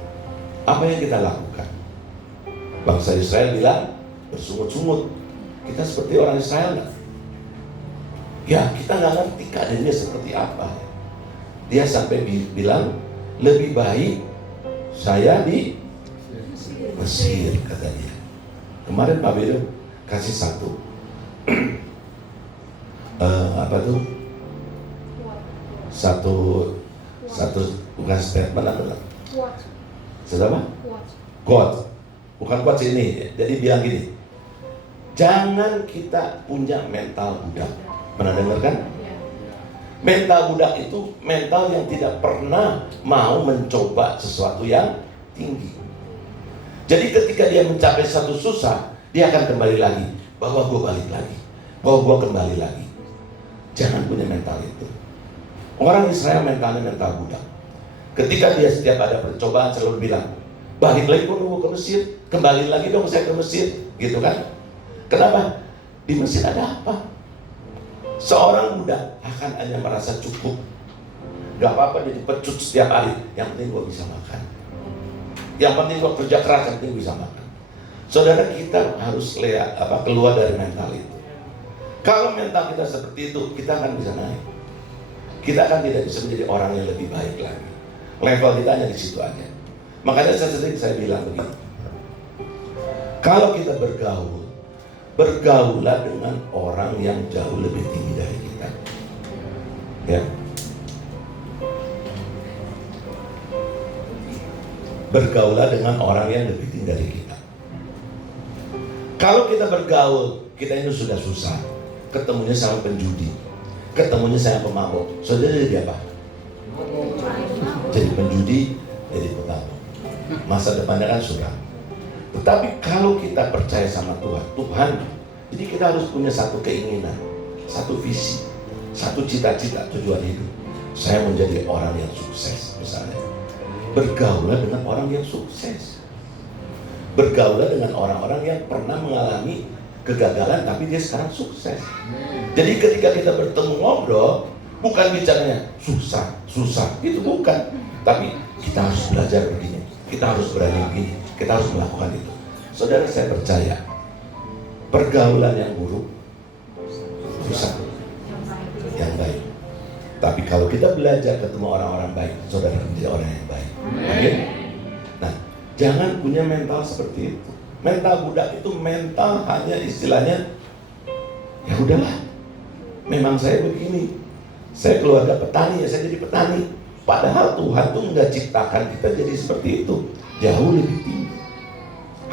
apa yang kita lakukan? Bangsa Israel bilang bersungut-sungut, kita seperti orang Israel nggak? Ya, kita nggak ngerti keadaannya seperti apa. Dia sampai bilang, lebih baik saya di Mesir, kata dia. Kemarin Pak Bedo kasih satu apa tuh? Satu bukan statement apa? Apa? Quote. Bukan quote ini. Jadi bilang gini, jangan kita punya mental budak. Pernah dengar kan? Mental budak itu mental yang tidak pernah mau mencoba sesuatu yang tinggi. Jadi ketika dia mencapai satu susah, dia akan kembali lagi. Bahwa gue balik lagi, bahwa gue kembali lagi. Jangan punya mental itu. Orang Israel mentalnya mental budak. Ketika dia setiap ada percobaan selalu bilang, balik lagi gue ke Mesir, kembali lagi dong saya ke Mesir, gitu kan? Kenapa? Di Mesir ada apa? Seorang budak akan hanya merasa cukup. Gak apa-apa dia dipecut setiap hari, yang penting gue bisa makan. Yang penting gue kerja keras, yang penting bisa makan. Saudara, kita harus keluar dari mental itu. Kalau mental kita seperti itu, kita akan bisa naik. Kita akan tidak bisa menjadi orang yang lebih baik lagi. Level kita hanya di situ aja. Makanya saya bilang begini. Kalau kita bergaulah dengan orang yang jauh lebih tinggi dari kita. Ya. Bergaulah dengan orang yang lebih tinggi dari kita. Kalau kita bergaul, kita ini sudah susah. Ketemunya sama penjudi, ketemunya sama pemabuk. Saudara jadi apa? Jadi penjudi, jadi pemabuk. Masa depannya kan suram. Tetapi kalau kita percaya sama Tuhan, jadi kita harus punya satu keinginan, satu visi, satu cita-cita, tujuan hidup. Saya menjadi orang yang sukses, misalnya. Bergaulah dengan orang yang sukses. Bergaulah dengan orang-orang yang pernah mengalami kegagalan, tapi dia sekarang sukses. Jadi ketika kita bertemu ngobrol, bukan bicaranya susah, itu bukan. Tapi kita harus belajar begini, kita harus berani begini, kita harus melakukan itu. Saudara, saya percaya pergaulan yang buruk susah, yang baik. Tapi kalau kita belajar ketemu orang-orang baik, saudara menjadi orang yang baik. Oke? Nah, jangan punya mental seperti itu. Mental budak itu mental hanya istilahnya, ya udahlah, memang saya begini. Saya keluarga petani, ya saya jadi petani. Padahal Tuhan tuh nggak ciptakan kita jadi seperti itu. Jauh lebih tinggi.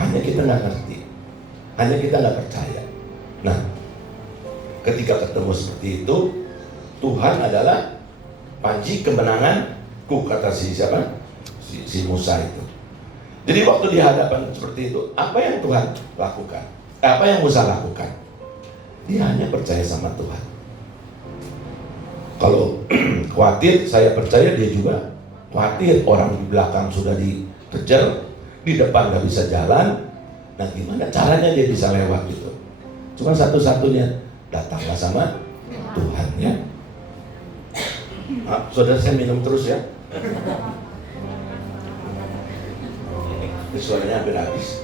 Hanya kita nggak ngerti, hanya kita nggak percaya. Nah, ketika ketemu seperti itu, Tuhan adalah panji kemenanganku, kata siapa? Si Musa itu. Jadi waktu di hadapan seperti itu, apa yang Tuhan lakukan? Apa yang Musa lakukan? Dia hanya percaya sama Tuhan. Kalau khawatir, saya percaya dia juga khawatir. Orang di belakang sudah dikejar, di depan gak bisa jalan. Nah, gimana caranya dia bisa lewat gitu? Cuma satu-satunya, datanglah sama Tuhan, ya. Saudara, saya minum terus ya. Ini suaranya hampir habis.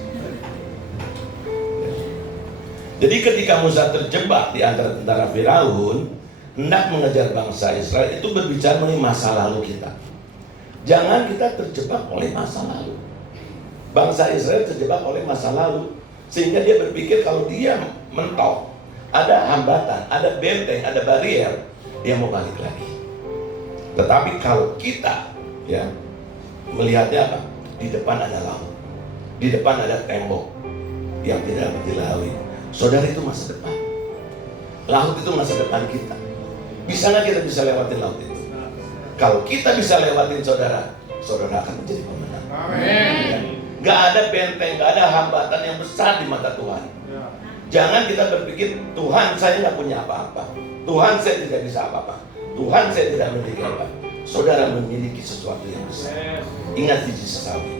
Jadi ketika Musa terjebak di antara tentara Firaun, hendak mengejar bangsa Israel, itu berbicara mengenai masa lalu kita. Jangan kita terjebak oleh masa lalu. Bangsa Israel terjebak oleh masa lalu, sehingga dia berpikir kalau dia mentok, ada hambatan, ada benteng, ada barier, dia mau balik lagi. Tetapi kalau kita ya melihatnya apa? Di depan ada laut, di depan ada tembok yang tidak dapat dilalui. Saudara, itu masa depan. Laut itu masa depan kita. Bisa nggak kita bisa lewatin laut itu? Kalau kita bisa lewatin saudara, saudara akan menjadi pemenang. Amin. Gak ada benteng, gak ada hambatan yang besar di mata Tuhan. Jangan kita berpikir, Tuhan saya nggak punya apa-apa, Tuhan saya tidak bisa apa-apa, Tuhan saya tidak memiliki apa. Saudara memiliki sesuatu yang besar. Ingat biji sesawi,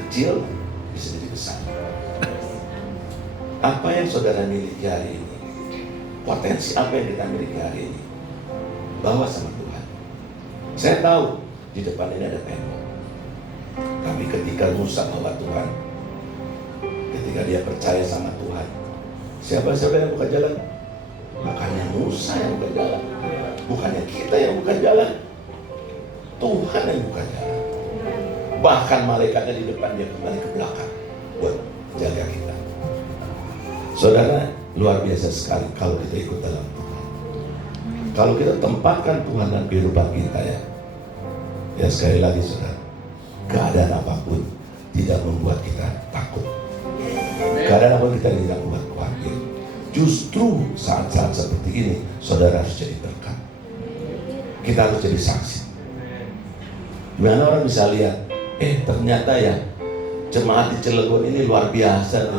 kecil bisa jadi besar. Apa yang saudara miliki hari ini, potensi apa yang kita miliki hari ini, bawa sama Tuhan. Saya tahu di depan ini ada tembok, tapi ketika Musa bawa Tuhan, ketika dia percaya sama Tuhan, siapa yang buka jalan? Bukannya Musa yang buka jalan, bukannya kita yang buka jalan, Tuhan yang buka jalan. Bahkan malaikatnya di depan, dia kembali ke belakang buat jaga kita. Saudara, luar biasa sekali kalau kita ikut dalam Tuhan. Kalau kita tempatkan Tuhan dalam kehidupan kita ya sekali lagi saudara, keadaan apapun tidak membuat kita takut. Keadaan apapun kita tidak membuat khawatir. Justru saat-saat seperti ini, saudara harus jadi berkat. Kita harus jadi saksi. Gimana orang bisa lihat, ternyata ya jemaat di Cilegon ini luar biasa.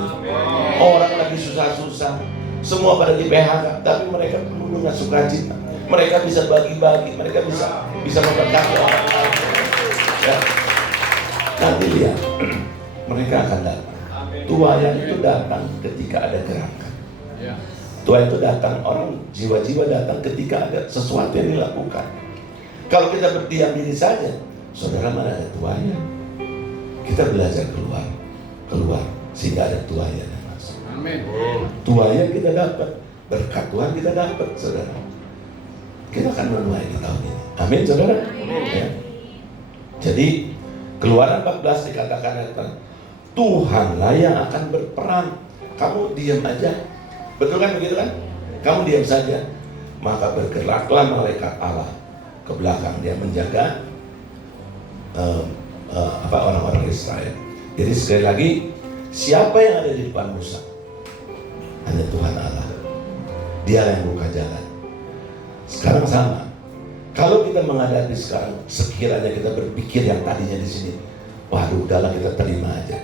Orang lagi susah-susah, semua pada di PHK, tapi mereka penuh dengan sukacita. Mereka bisa bagi-bagi, mereka bisa memberkati orang lain. Ya. Nanti lihat, mereka akan datang. Tuayan itu datang ketika ada gerakan. Tuayan itu datang, orang jiwa-jiwa datang ketika ada sesuatu yang dilakukan. Kalau kita berdiam diri saja, saudara, mana ada tuayan? Kita belajar keluar sehingga ada tuayan yang masuk. Amin. Tuayan kita dapat, berkat Tuhan kita dapat, saudara. Kita akan menuai di tahun ini. Amin, saudara. Ya. Jadi Keluaran 14 dikatakan Tuhanlah yang akan berperang. Kamu diam aja. Betul kan begitu kan? Kamu diam saja. Maka bergeraklah malaikat Allah ke belakang, dia menjaga orang-orang Israel. Jadi sekali lagi, siapa yang ada di depan Musa? Hanya Tuhan Allah. Dia yang buka jalan. Sekarang sama. Kalau kita menghadapi sekarang, sekiranya kita berpikir yang tadinya di sini, waduh, udahlah kita terima aja.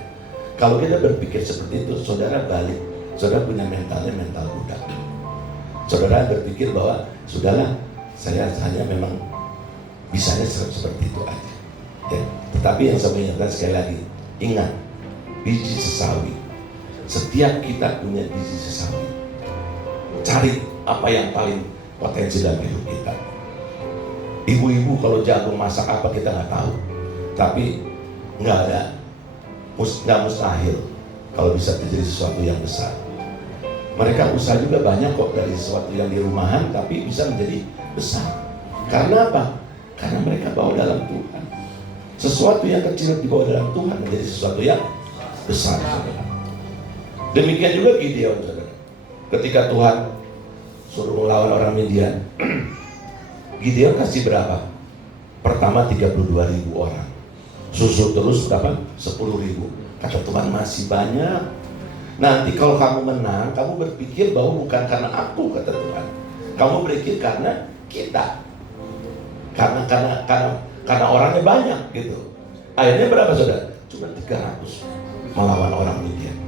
Kalau kita berpikir seperti itu, saudara balik. Saudara punya mental budak. Saudara berpikir bahwa sudahlah, saya hanya memang bisanya seperti itu aja. Ya. Tetapi yang saya ingatkan sekali lagi, ingat, biji sesawi. Setiap kita punya biji sesawi. Cari apa yang paling potensi dalam hidup kita. Ibu-ibu kalau jagung masak apa kita nggak tahu, tapi nggak mustahil kalau bisa terjadi sesuatu yang besar. Mereka usaha juga banyak kok dari sesuatu yang di rumahan, tapi bisa menjadi besar. Karena apa? Karena mereka bawa dalam Tuhan. Sesuatu yang kecil dibawa dalam Tuhan menjadi sesuatu yang besar. Saudara. Demikian juga Gideon, saudara. Ketika Tuhan suruh melawan orang Midian, Gideon kasih berapa? Pertama 32.000 orang. Susul terus berapa? 10.000. Kata Tuhan, masih banyak. Nanti kalau kamu menang, kamu berpikir bahwa bukan karena aku, kata Tuhan. Kamu berpikir karena kita. Karena orangnya banyak gitu. Akhirnya berapa, saudara? Cuma 300 melawan orang Midian.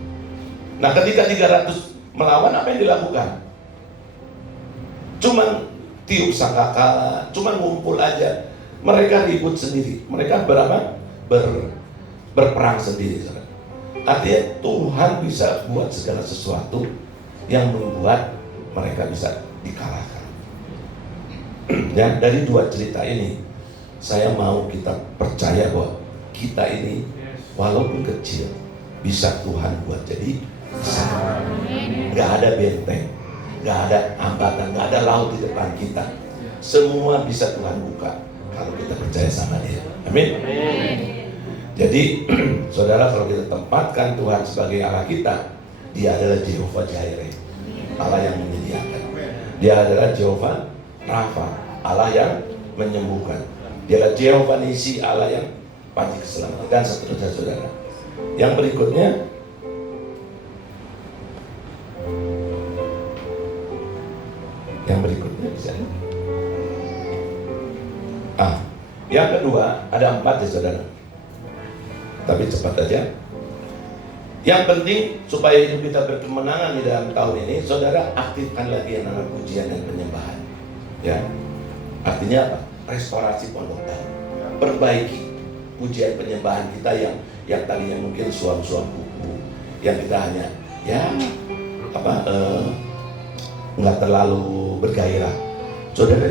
Nah, ketika 300 melawan, apa yang dilakukan? Cuman tiup sangkakala, cuman ngumpul aja. Mereka ribut sendiri. Mereka berperang sendiri, saudara. Artinya Tuhan bisa buat segala sesuatu yang membuat mereka bisa dikalahkan. Ya, dari dua cerita ini, saya mau kita percaya bahwa kita ini walaupun kecil, bisa Tuhan buat jadi besar. Gak ada benteng, gak ada hambatan, gak ada laut di depan kita. Semua bisa Tuhan buka kalau kita percaya sama Dia. Amin. Jadi saudara, kalau kita tempatkan Tuhan sebagai Allah kita, Dia adalah Jehovah Jireh, Allah yang menyediakan. Dia adalah Jehovah Rafa, Allah yang menyembuhkan. Dia adalah Jehovah Nisi, Allah yang pasti keselamatan, dan seterusnya saudara. Yang berikutnya, bisa. Yang kedua, ada 4 ya saudara. Tapi cepat aja. Yang penting supaya hidup kita berkemenangan di dalam tahun ini, saudara aktifkan lagi yang namanya pujian dan penyembahan. Ya, artinya apa? Restorasi pondok tahun. Perbaiki pujian penyembahan kita yang tadinya mungkin suam-suam buku, yang kita hanya nggak terlalu bergairah. Saudara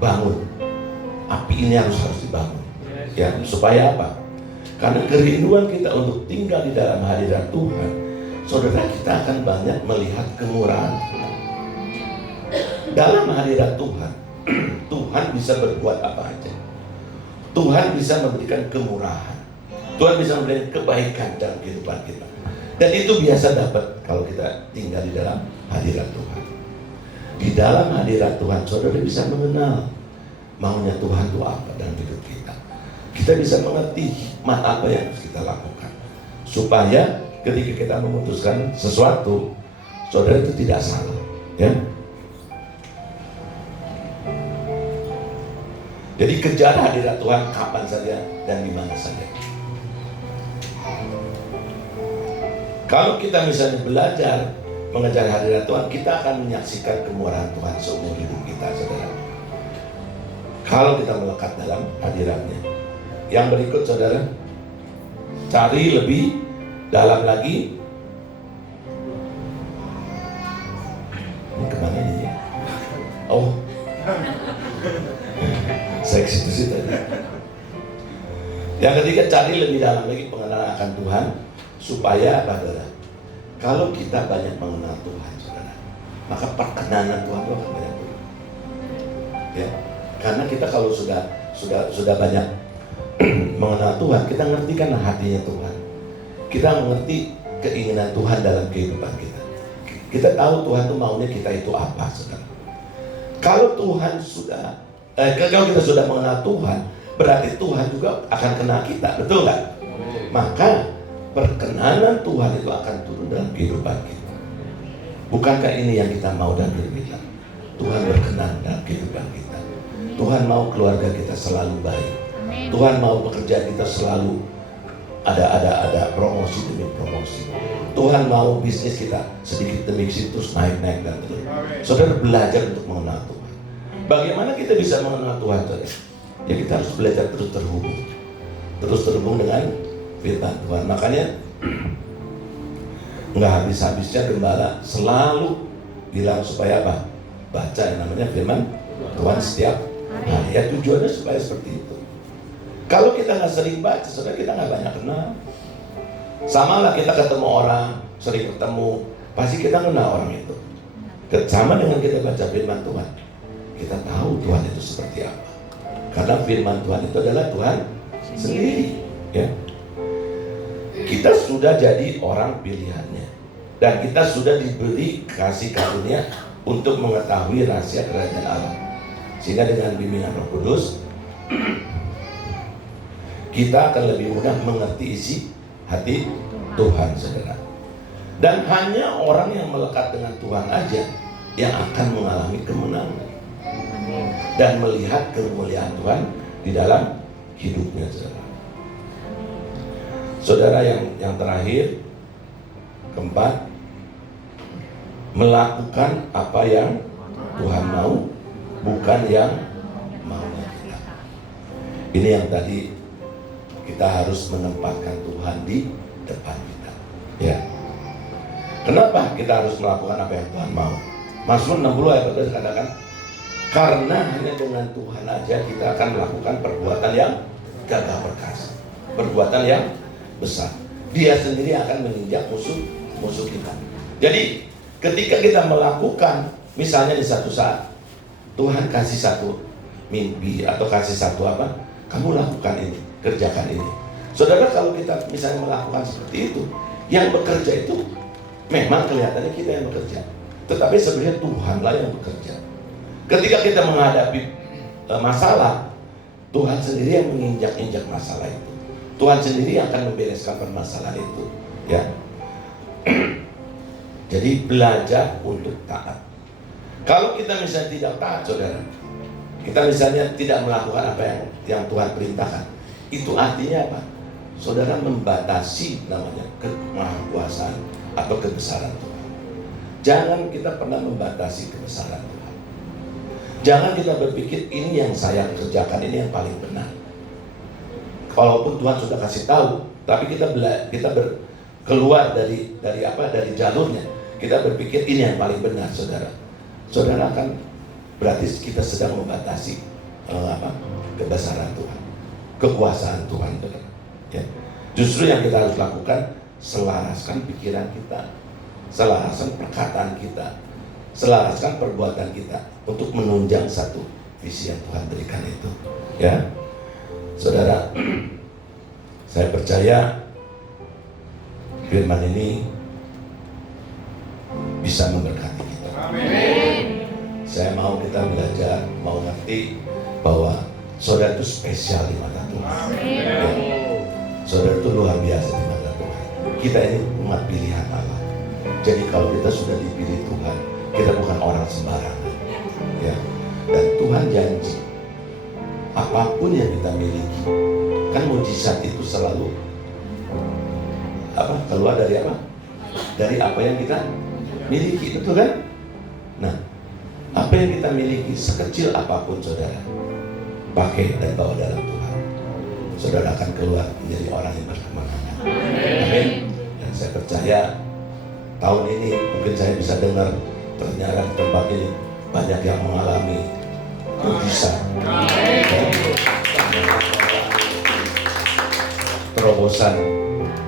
bangun, api ini harus dibangun. Ya, supaya apa? Karena kerinduan kita untuk tinggal di dalam hadirat Tuhan, saudara, kita akan banyak melihat kemurahan dalam hadirat Tuhan. Tuhan bisa berbuat apa aja. Tuhan bisa memberikan kemurahan. Tuhan bisa memberikan kebaikan dalam kehidupan kita. Dan itu biasa dapat kalau kita tinggal di dalam hadirat Tuhan. Di dalam hadirat Tuhan, saudara bisa mengenal maunya Tuhan itu apa dalam hidup kita. Kita bisa mengerti hikmat apa yang harus kita lakukan, supaya ketika kita memutuskan sesuatu, saudara, itu tidak salah. Ya. Jadi kejar hadirat Tuhan kapan saja dan di mana saja. Kalau kita misalnya belajar mengejar hadirat Tuhan, kita akan menyaksikan kemurahan Tuhan seumur hidup kita, saudara. Kalau kita melekat dalam hadiratnya. Yang berikut, saudara, cari lebih dalam lagi. Ini kemana ini ya? Oh, saya ke situ tadi. Yang ketiga, cari lebih dalam lagi pengenalan akan Tuhan, supaya apa, saudara? Kalau kita banyak mengenal Tuhan, saudara, maka perkenanan Tuhan itu akan banyak turun. Ya, karena kita kalau sudah banyak mengenal Tuhan, kita ngerti kan hatinya Tuhan. Kita mengerti keinginan Tuhan dalam kehidupan kita. Kita tahu Tuhan itu maunya kita itu apa, saudara. Kalau Tuhan kalau kita sudah mengenal Tuhan, berarti Tuhan juga akan kenal kita, betul nggak? Maka perkenanan Tuhan itu akan turun dalam kehidupan kita. Bukankah ini yang kita mau dan kita? Tuhan berkenan dalam kehidupan kita. Tuhan mau keluarga kita selalu baik. Tuhan mau pekerjaan kita selalu ada promosi demi promosi. Tuhan mau bisnis kita sedikit demi sedikit terus naik dan terus. Saudara, belajar untuk mengenal Tuhan. Bagaimana kita bisa mengenal Tuhan, saudara? Ya, kita harus belajar terus terhubung dengan firman Tuhan. Makanya nggak habis-habisnya gembala selalu bilang supaya apa? Baca yang namanya firman Tuhan setiap hari. Ya, tujuannya supaya seperti itu. Kalau kita nggak sering baca, saudara, kita nggak banyak kenal. Sama lah kita ketemu orang, sering ketemu, pasti kita kenal orang itu. Sama dengan kita baca firman Tuhan, kita tahu Tuhan itu seperti apa. Karena firman Tuhan itu adalah Tuhan sendiri. Ya. Kita sudah jadi orang pilihannya, dan kita sudah diberi kasih karunia untuk mengetahui rahasia kerajaan Allah. Sehingga dengan bimbingan Roh Kudus, kita akan lebih mudah mengerti isi hati Tuhan, saudara. Dan hanya orang yang melekat dengan Tuhan aja yang akan mengalami kemenangan dan melihat kemuliaan Tuhan di dalam hidupnya, saudara. Saudara, yang terakhir, keempat, melakukan apa yang Tuhan mau, bukan yang maunya kita. Ini yang tadi kita harus menempatkan Tuhan di depan kita. Ya. Kenapa kita harus melakukan apa yang Tuhan mau? Mazmur 60 ayat 12 katakan, karena hanya dengan Tuhan aja kita akan melakukan perbuatan yang gagah perkasa, perbuatan yang besar. Dia sendiri akan menginjak musuh kita. Jadi ketika kita melakukan, misalnya di satu saat Tuhan kasih satu mimpi atau kasih satu apa, kamu lakukan ini, kerjakan ini. Saudara, kalau kita misalnya melakukan seperti itu, yang bekerja itu memang kelihatannya kita yang bekerja, tetapi sebenarnya Tuhanlah yang bekerja. Ketika kita menghadapi masalah, Tuhan sendiri yang menginjak-injak masalah itu. Tuhan sendiri yang akan membereskan permasalahan itu, ya. Jadi belajar untuk taat. Kalau kita misalnya tidak taat, saudara, kita misalnya tidak melakukan apa yang Tuhan perintahkan, itu artinya apa? Saudara membatasi namanya kemahakuasaan atau kebesaran Tuhan. Jangan kita pernah membatasi kebesaran Tuhan. Jangan kita berpikir ini yang saya kerjakan, ini yang paling benar. Walaupun Tuhan sudah kasih tahu, tapi kita keluar dari jalurnya. Kita berpikir ini yang paling benar, saudara. Saudara akan berarti kita sedang membatasi kebesaran Tuhan, kekuasaan Tuhan, saudara. Ya. Justru yang kita harus lakukan, selaraskan pikiran kita, selaraskan perkataan kita, selaraskan perbuatan kita untuk menunjang satu visi yang Tuhan berikan itu. Ya, saudara, saya percaya firman ini bisa memberkati kita. Amin. Saya mau kita belajar, mau ngerti bahwa saudara itu spesial di mata Tuhan. Ya. Saudara itu luar biasa di mata Tuhan. Kita ini umat pilihan Allah. Jadi kalau kita sudah dipilih Tuhan, kita bukan orang sembarangan. Ya. Dan Tuhan janji apapun yang kita miliki, kan mujizat itu selalu keluar dari apa? Dari apa yang kita miliki, betul kan? Nah, apa yang kita miliki sekecil apapun, saudara, pakai dan bawa dalam Tuhan, saudara akan keluar menjadi orang yang berkemenangan. Amin. Dan saya percaya tahun ini mungkin saya bisa dengar ternyata di tempat ini banyak yang mengalami mujizat, terobosan,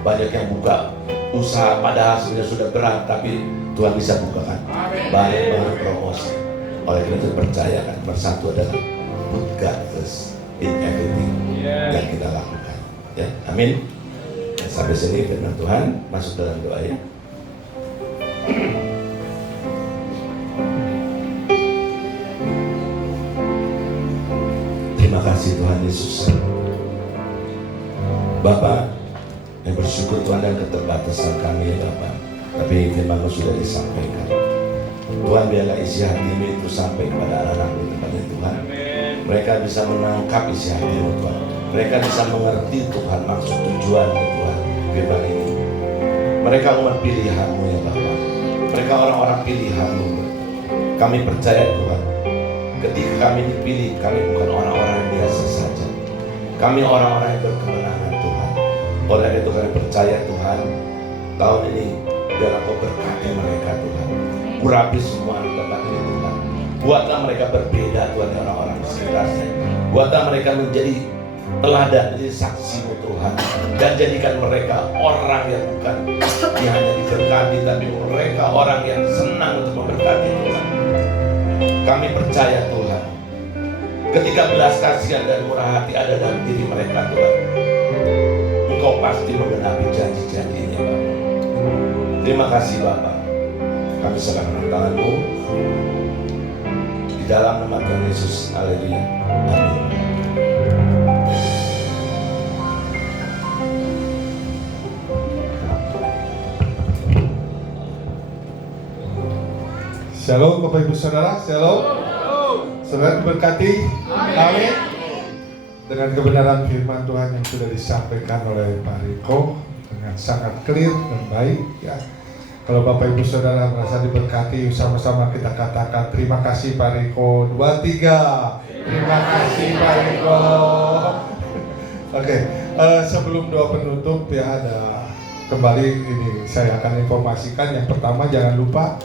banyak yang buka usaha padahal sebenarnya sudah berat, tapi Tuhan bisa bukakan banyak promosi. Oleh karena itu percaya kan, bersatu adalah put God first in everything yang kita lakukan. Ya, amin. Dan sampai sini firman Tuhan, masuk dalam doa ya. Terima kasih Tuhan Yesus. Bapa, yang bersyukur Tuhan dan keterbatasan kami ya Bapa, tapi firman-Mu sudah disampaikan. Tuhan, biarlah isi hatimu itu sampai kepada anak-anak-Mu kepada Tuhan. Mereka bisa menangkap isi hatimu Tuhan. Mereka bisa mengerti Tuhan maksud tujuan Tuhan firman ini. Mereka umat pilihan-Mu ya Bapa. Mereka orang-orang pilihan-Mu. Kami percaya Tuhan, ketika kami dipilih, kami bukan orang-orang yang biasa saja. Kami orang-orang yang berkemenangan Tuhan. Oleh itu kami percaya Tuhan, tahun ini biarlah Kau berkati mereka Tuhan. Urapi semua tempat ini Tuhan. Buatlah mereka berbeda Tuhan dari orang-orang sekitarnya. Buatlah mereka menjadi teladan, menjadi saksi-Mu Tuhan. Dan jadikan mereka orang yang bukan yang hanya diberkati, tapi mereka orang yang senang untuk memberkati Tuhan. Kami percaya Tuhan, ketika belas kasihan dan murah hati ada dalam diri mereka Tuhan, Engkau pasti menggenapi janji-janji-Nya Bapa. Terima kasih Bapa. Kami serahkan tangan-Mu di dalam nama Tuhan Yesus. Haleluya. Amin. Shalom Bapak Ibu Saudara, shalom. Saudara diberkati. Amin. Dengan kebenaran firman Tuhan yang sudah disampaikan oleh Pak Riko dengan sangat clear dan baik ya. Kalau Bapak Ibu Saudara merasa diberkati, sama-sama kita katakan terima kasih Pak Riko. 2, 3. Terima kasih Pak Riko. Oke, sebelum doa penutup ya, ada kembali ini saya akan informasikan. Yang pertama, jangan lupa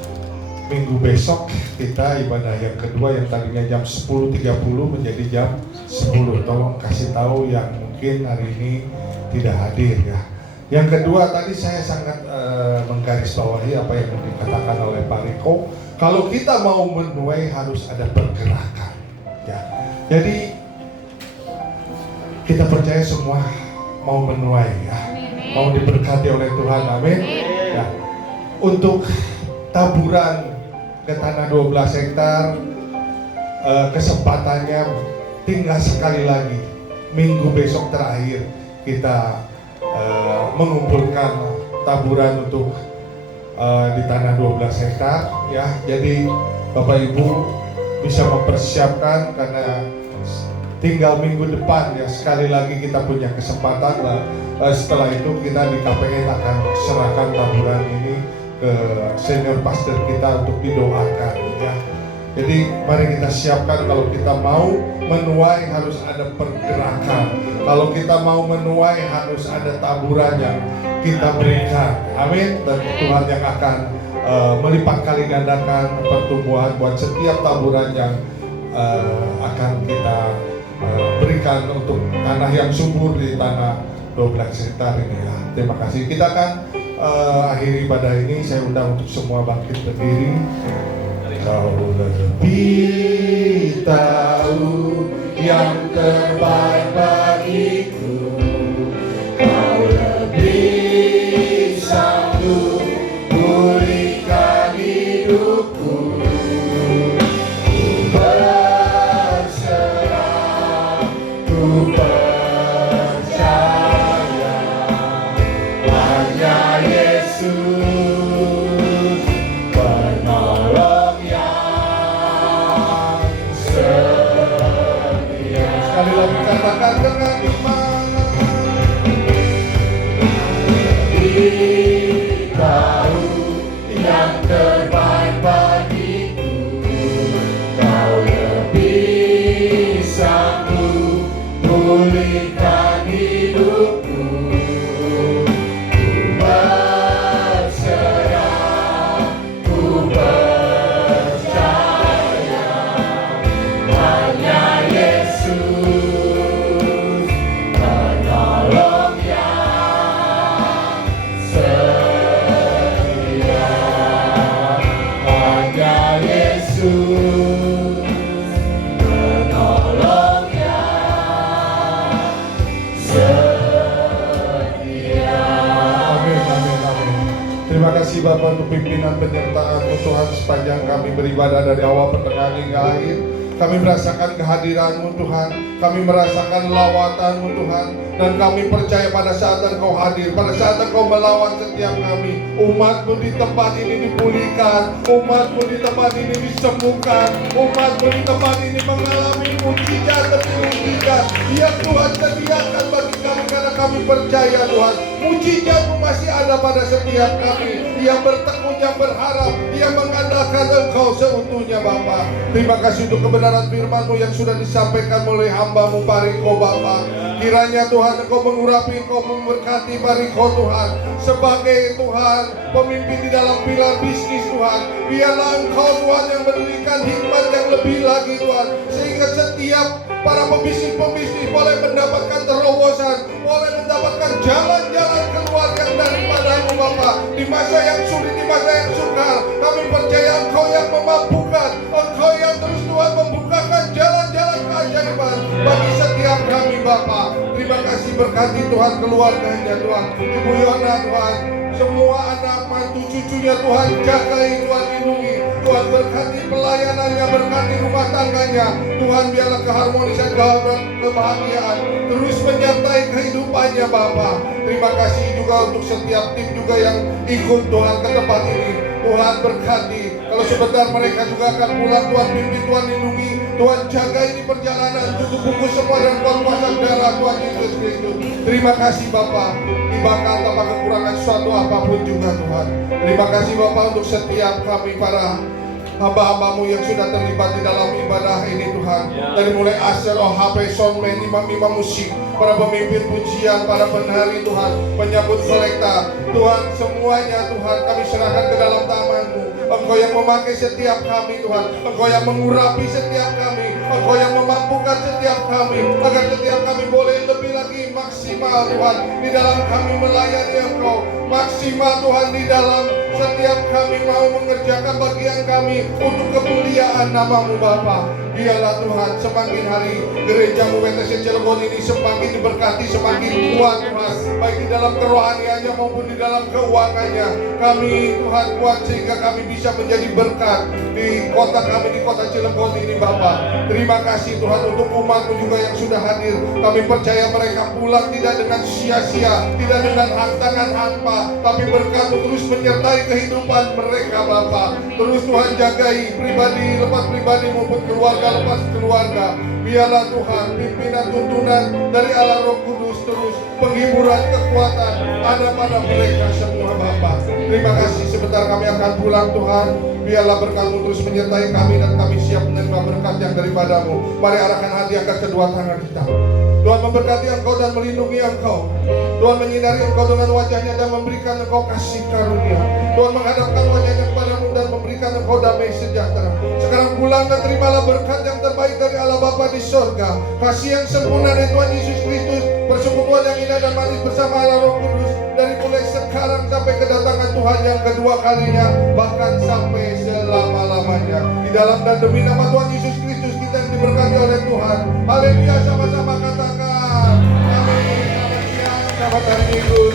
minggu besok kita ibadah yang kedua yang tadinya jam 10.30 menjadi jam 10. Tolong kasih tahu yang mungkin hari ini tidak hadir ya. Yang kedua, tadi saya sangat menggarisbawahi apa yang dikatakan oleh Pak Riko. Kalau kita mau menuai harus ada pergerakan ya. Jadi kita percaya semua mau menuai ya, mau diberkati oleh Tuhan, amin. Ya. Untuk taburan ke tanah 12 hektar, kesempatannya tinggal sekali lagi. Minggu besok terakhir kita mengumpulkan taburan untuk di tanah 12 hektar ya. Jadi Bapak Ibu bisa mempersiapkan karena tinggal minggu depan ya, sekali lagi kita punya kesempatan lah. Setelah itu kita di KPN akan serahkan taburan ini ke senior pastor kita untuk didoakan ya. Jadi mari kita siapkan, kalau kita mau menuai harus ada pergerakan. Kalau kita mau menuai harus ada taburan yang kita berikan. Amin. Dan Tuhan yang akan melipat kali gandakan pertumbuhan buat setiap taburan yang akan kita berikan untuk tanah yang subur di tanah 12 hektar ini ya. Terima kasih. Kita akan akhiri ibadah ini. Saya undang untuk semua bangkit berdiri. Kau lebih tahu yang terbaik bagiku. Kau lebih sanggup pulihkan hidupku. Ku berserah, ku percaya hanya Yesus penolong yang setia. Sekali lagi katakan dengan iman. Tahu yang terbaik bagiku. Kau lebih sanggup pulihkan hidupku. Ku berserah, ku percaya hanya Yesus penolong yang setia. Hanya Yesus penolong yang setia. Amin, amin, amin. Terima kasih Bapak untuk pimpinan penyertaan-Mu Tuhan sepanjang kami beribadah dari awal pertengahan hingga akhir. Kami merasakan kehadiran-Mu Tuhan, kami merasakan lawatan-Mu Tuhan, dan kami percaya pada saat Engkau hadir, pada saat Engkau melawat setiap kami, umat-Mu di tempat ini dipulihkan, umat-Mu di tempat ini disembuhkan, umat-Mu di tempat ini mengalami mujizat demi mujizat. Ya Tuhan, sediakan bagi kami karena kami percaya Tuhan, mujizat-Mu masih ada pada setiap kami yang bertekun, yang berharap, yang mengandalkan Engkau seutuhnya Bapa. Terima kasih untuk kebenaran firman-Mu yang sudah disampaikan oleh hamba-Mu Pariko Bapa. Kiranya Tuhan Engkau mengurapi, Engkau memberkati Pariko Tuhan sebagai Tuhan pemimpin di dalam pilar bisnis Tuhan. Biarlah Engkau Tuhan yang memberikan hikmat yang lebih lagi Tuhan, sehingga setiap para pembisnis-pembisnis boleh mendapatkan terobosan, boleh mendapatkan jalan-jalan keluar yang daripada-Mu Bapa. Di masa yang sulit, di masa yang sukar, kami percaya Engkau yang memampukan, Engkau yang terus Tuhan membukakan jalan-jalan keajaiban bagi setiap kami Bapa. Terima kasih, berkati Tuhan keluarganya Tuhan, Ibu Yona Tuhan, semua anak mantu cucunya Tuhan, jagai Tuhan, lindungi Tuhan, berkati pelayanannya, berkati rumah tangganya Tuhan. Biarlah keharmonisan, kebahagiaan terus menyertai kehidupannya Bapa. Terima kasih juga untuk setiap tim juga yang ikut Tuhan ke tempat ini. Tuhan berkati, kalau sebentar mereka juga akan pulang Tuhan, pimpin Tuhan, lindungi Tuhan, jaga ini perjalanan, tutup buku semua dan kuasa darah Tuhan Yesus Kristus. Terima kasih Bapa, dibakar tanpa kekurangan suatu apapun juga Tuhan. Terima kasih Bapa untuk setiap kami para hamba-hamba-Mu yang sudah terlibat di dalam ibadah ini Tuhan. Dari mulai Asher, OHP, Soundman, imam-imam musik, para pemimpin pujian, para penari Tuhan, penyambut selekta Tuhan, semuanya Tuhan kami serahkan ke dalam tangan-Mu. Engkau yang memakai setiap kami Tuhan, Engkau yang mengurapi setiap kami, Engkau yang memampukan setiap kami, agar setiap kami boleh lebih lagi maksimal Tuhan di dalam kami melayani Engkau, maksimal Tuhan di dalam Setiap kami mau mengerjakan bagian kami untuk kemuliaan nama-Mu Bapa. Biarlah Tuhan semakin hari gereja-Mu WTC Cilegon ini semakin diberkati, semakin kuat Tuhan, baik di dalam kerohaniannya maupun di dalam keuangannya. Kami Tuhan kuat sehingga kami bisa menjadi berkat di kota kami, di kota Cilegon ini Bapa. Terima kasih Tuhan untuk umat-Mu juga yang sudah hadir. Kami percaya mereka pulang tidak dengan sia-sia, tidak dengan tangan hampa, tapi berkat-Mu terus menyertai kehidupan mereka Bapa. Terus Tuhan jagai pribadi lepas pribadi maupun keluarga lepas keluarga. Biarlah Tuhan pimpinan tuntunan dari Allah Roh Kudus terus penghiburan kekuatan ada pada mereka semua Bapa. Terima kasih, sebentar kami akan pulang Tuhan. Biarlah berkat-Mu terus menyertai kami dan kami siap menerima berkat yang daripada-Mu. Mari arahkan hati angkat kedua tangan kita. Tuhan memberkati engkau dan melindungi engkau. Tuhan menyinari engkau dengan wajahnya dan memberikan engkau kasih karunia. Tuhan menghadapkan wajahnya kepadamu dan memberikan engkau damai sejahtera. Sekarang pulang dan terimalah berkat yang terbaik dari Allah Bapa di sorga. Kasih yang sempurna dari Tuhan Yesus Kristus, persekutuan yang indah dan manis bersama Allah Roh Kudus, dari mulai sekarang sampai kedatangan Tuhan yang kedua kalinya, bahkan sampai selama-lamanya. Di dalam dan demi nama Tuhan Yesus Kristus kita yang diberkati oleh Tuhan. Haleluya, sama-sama katakan amin. Selamat siang, selamat hari Minggu.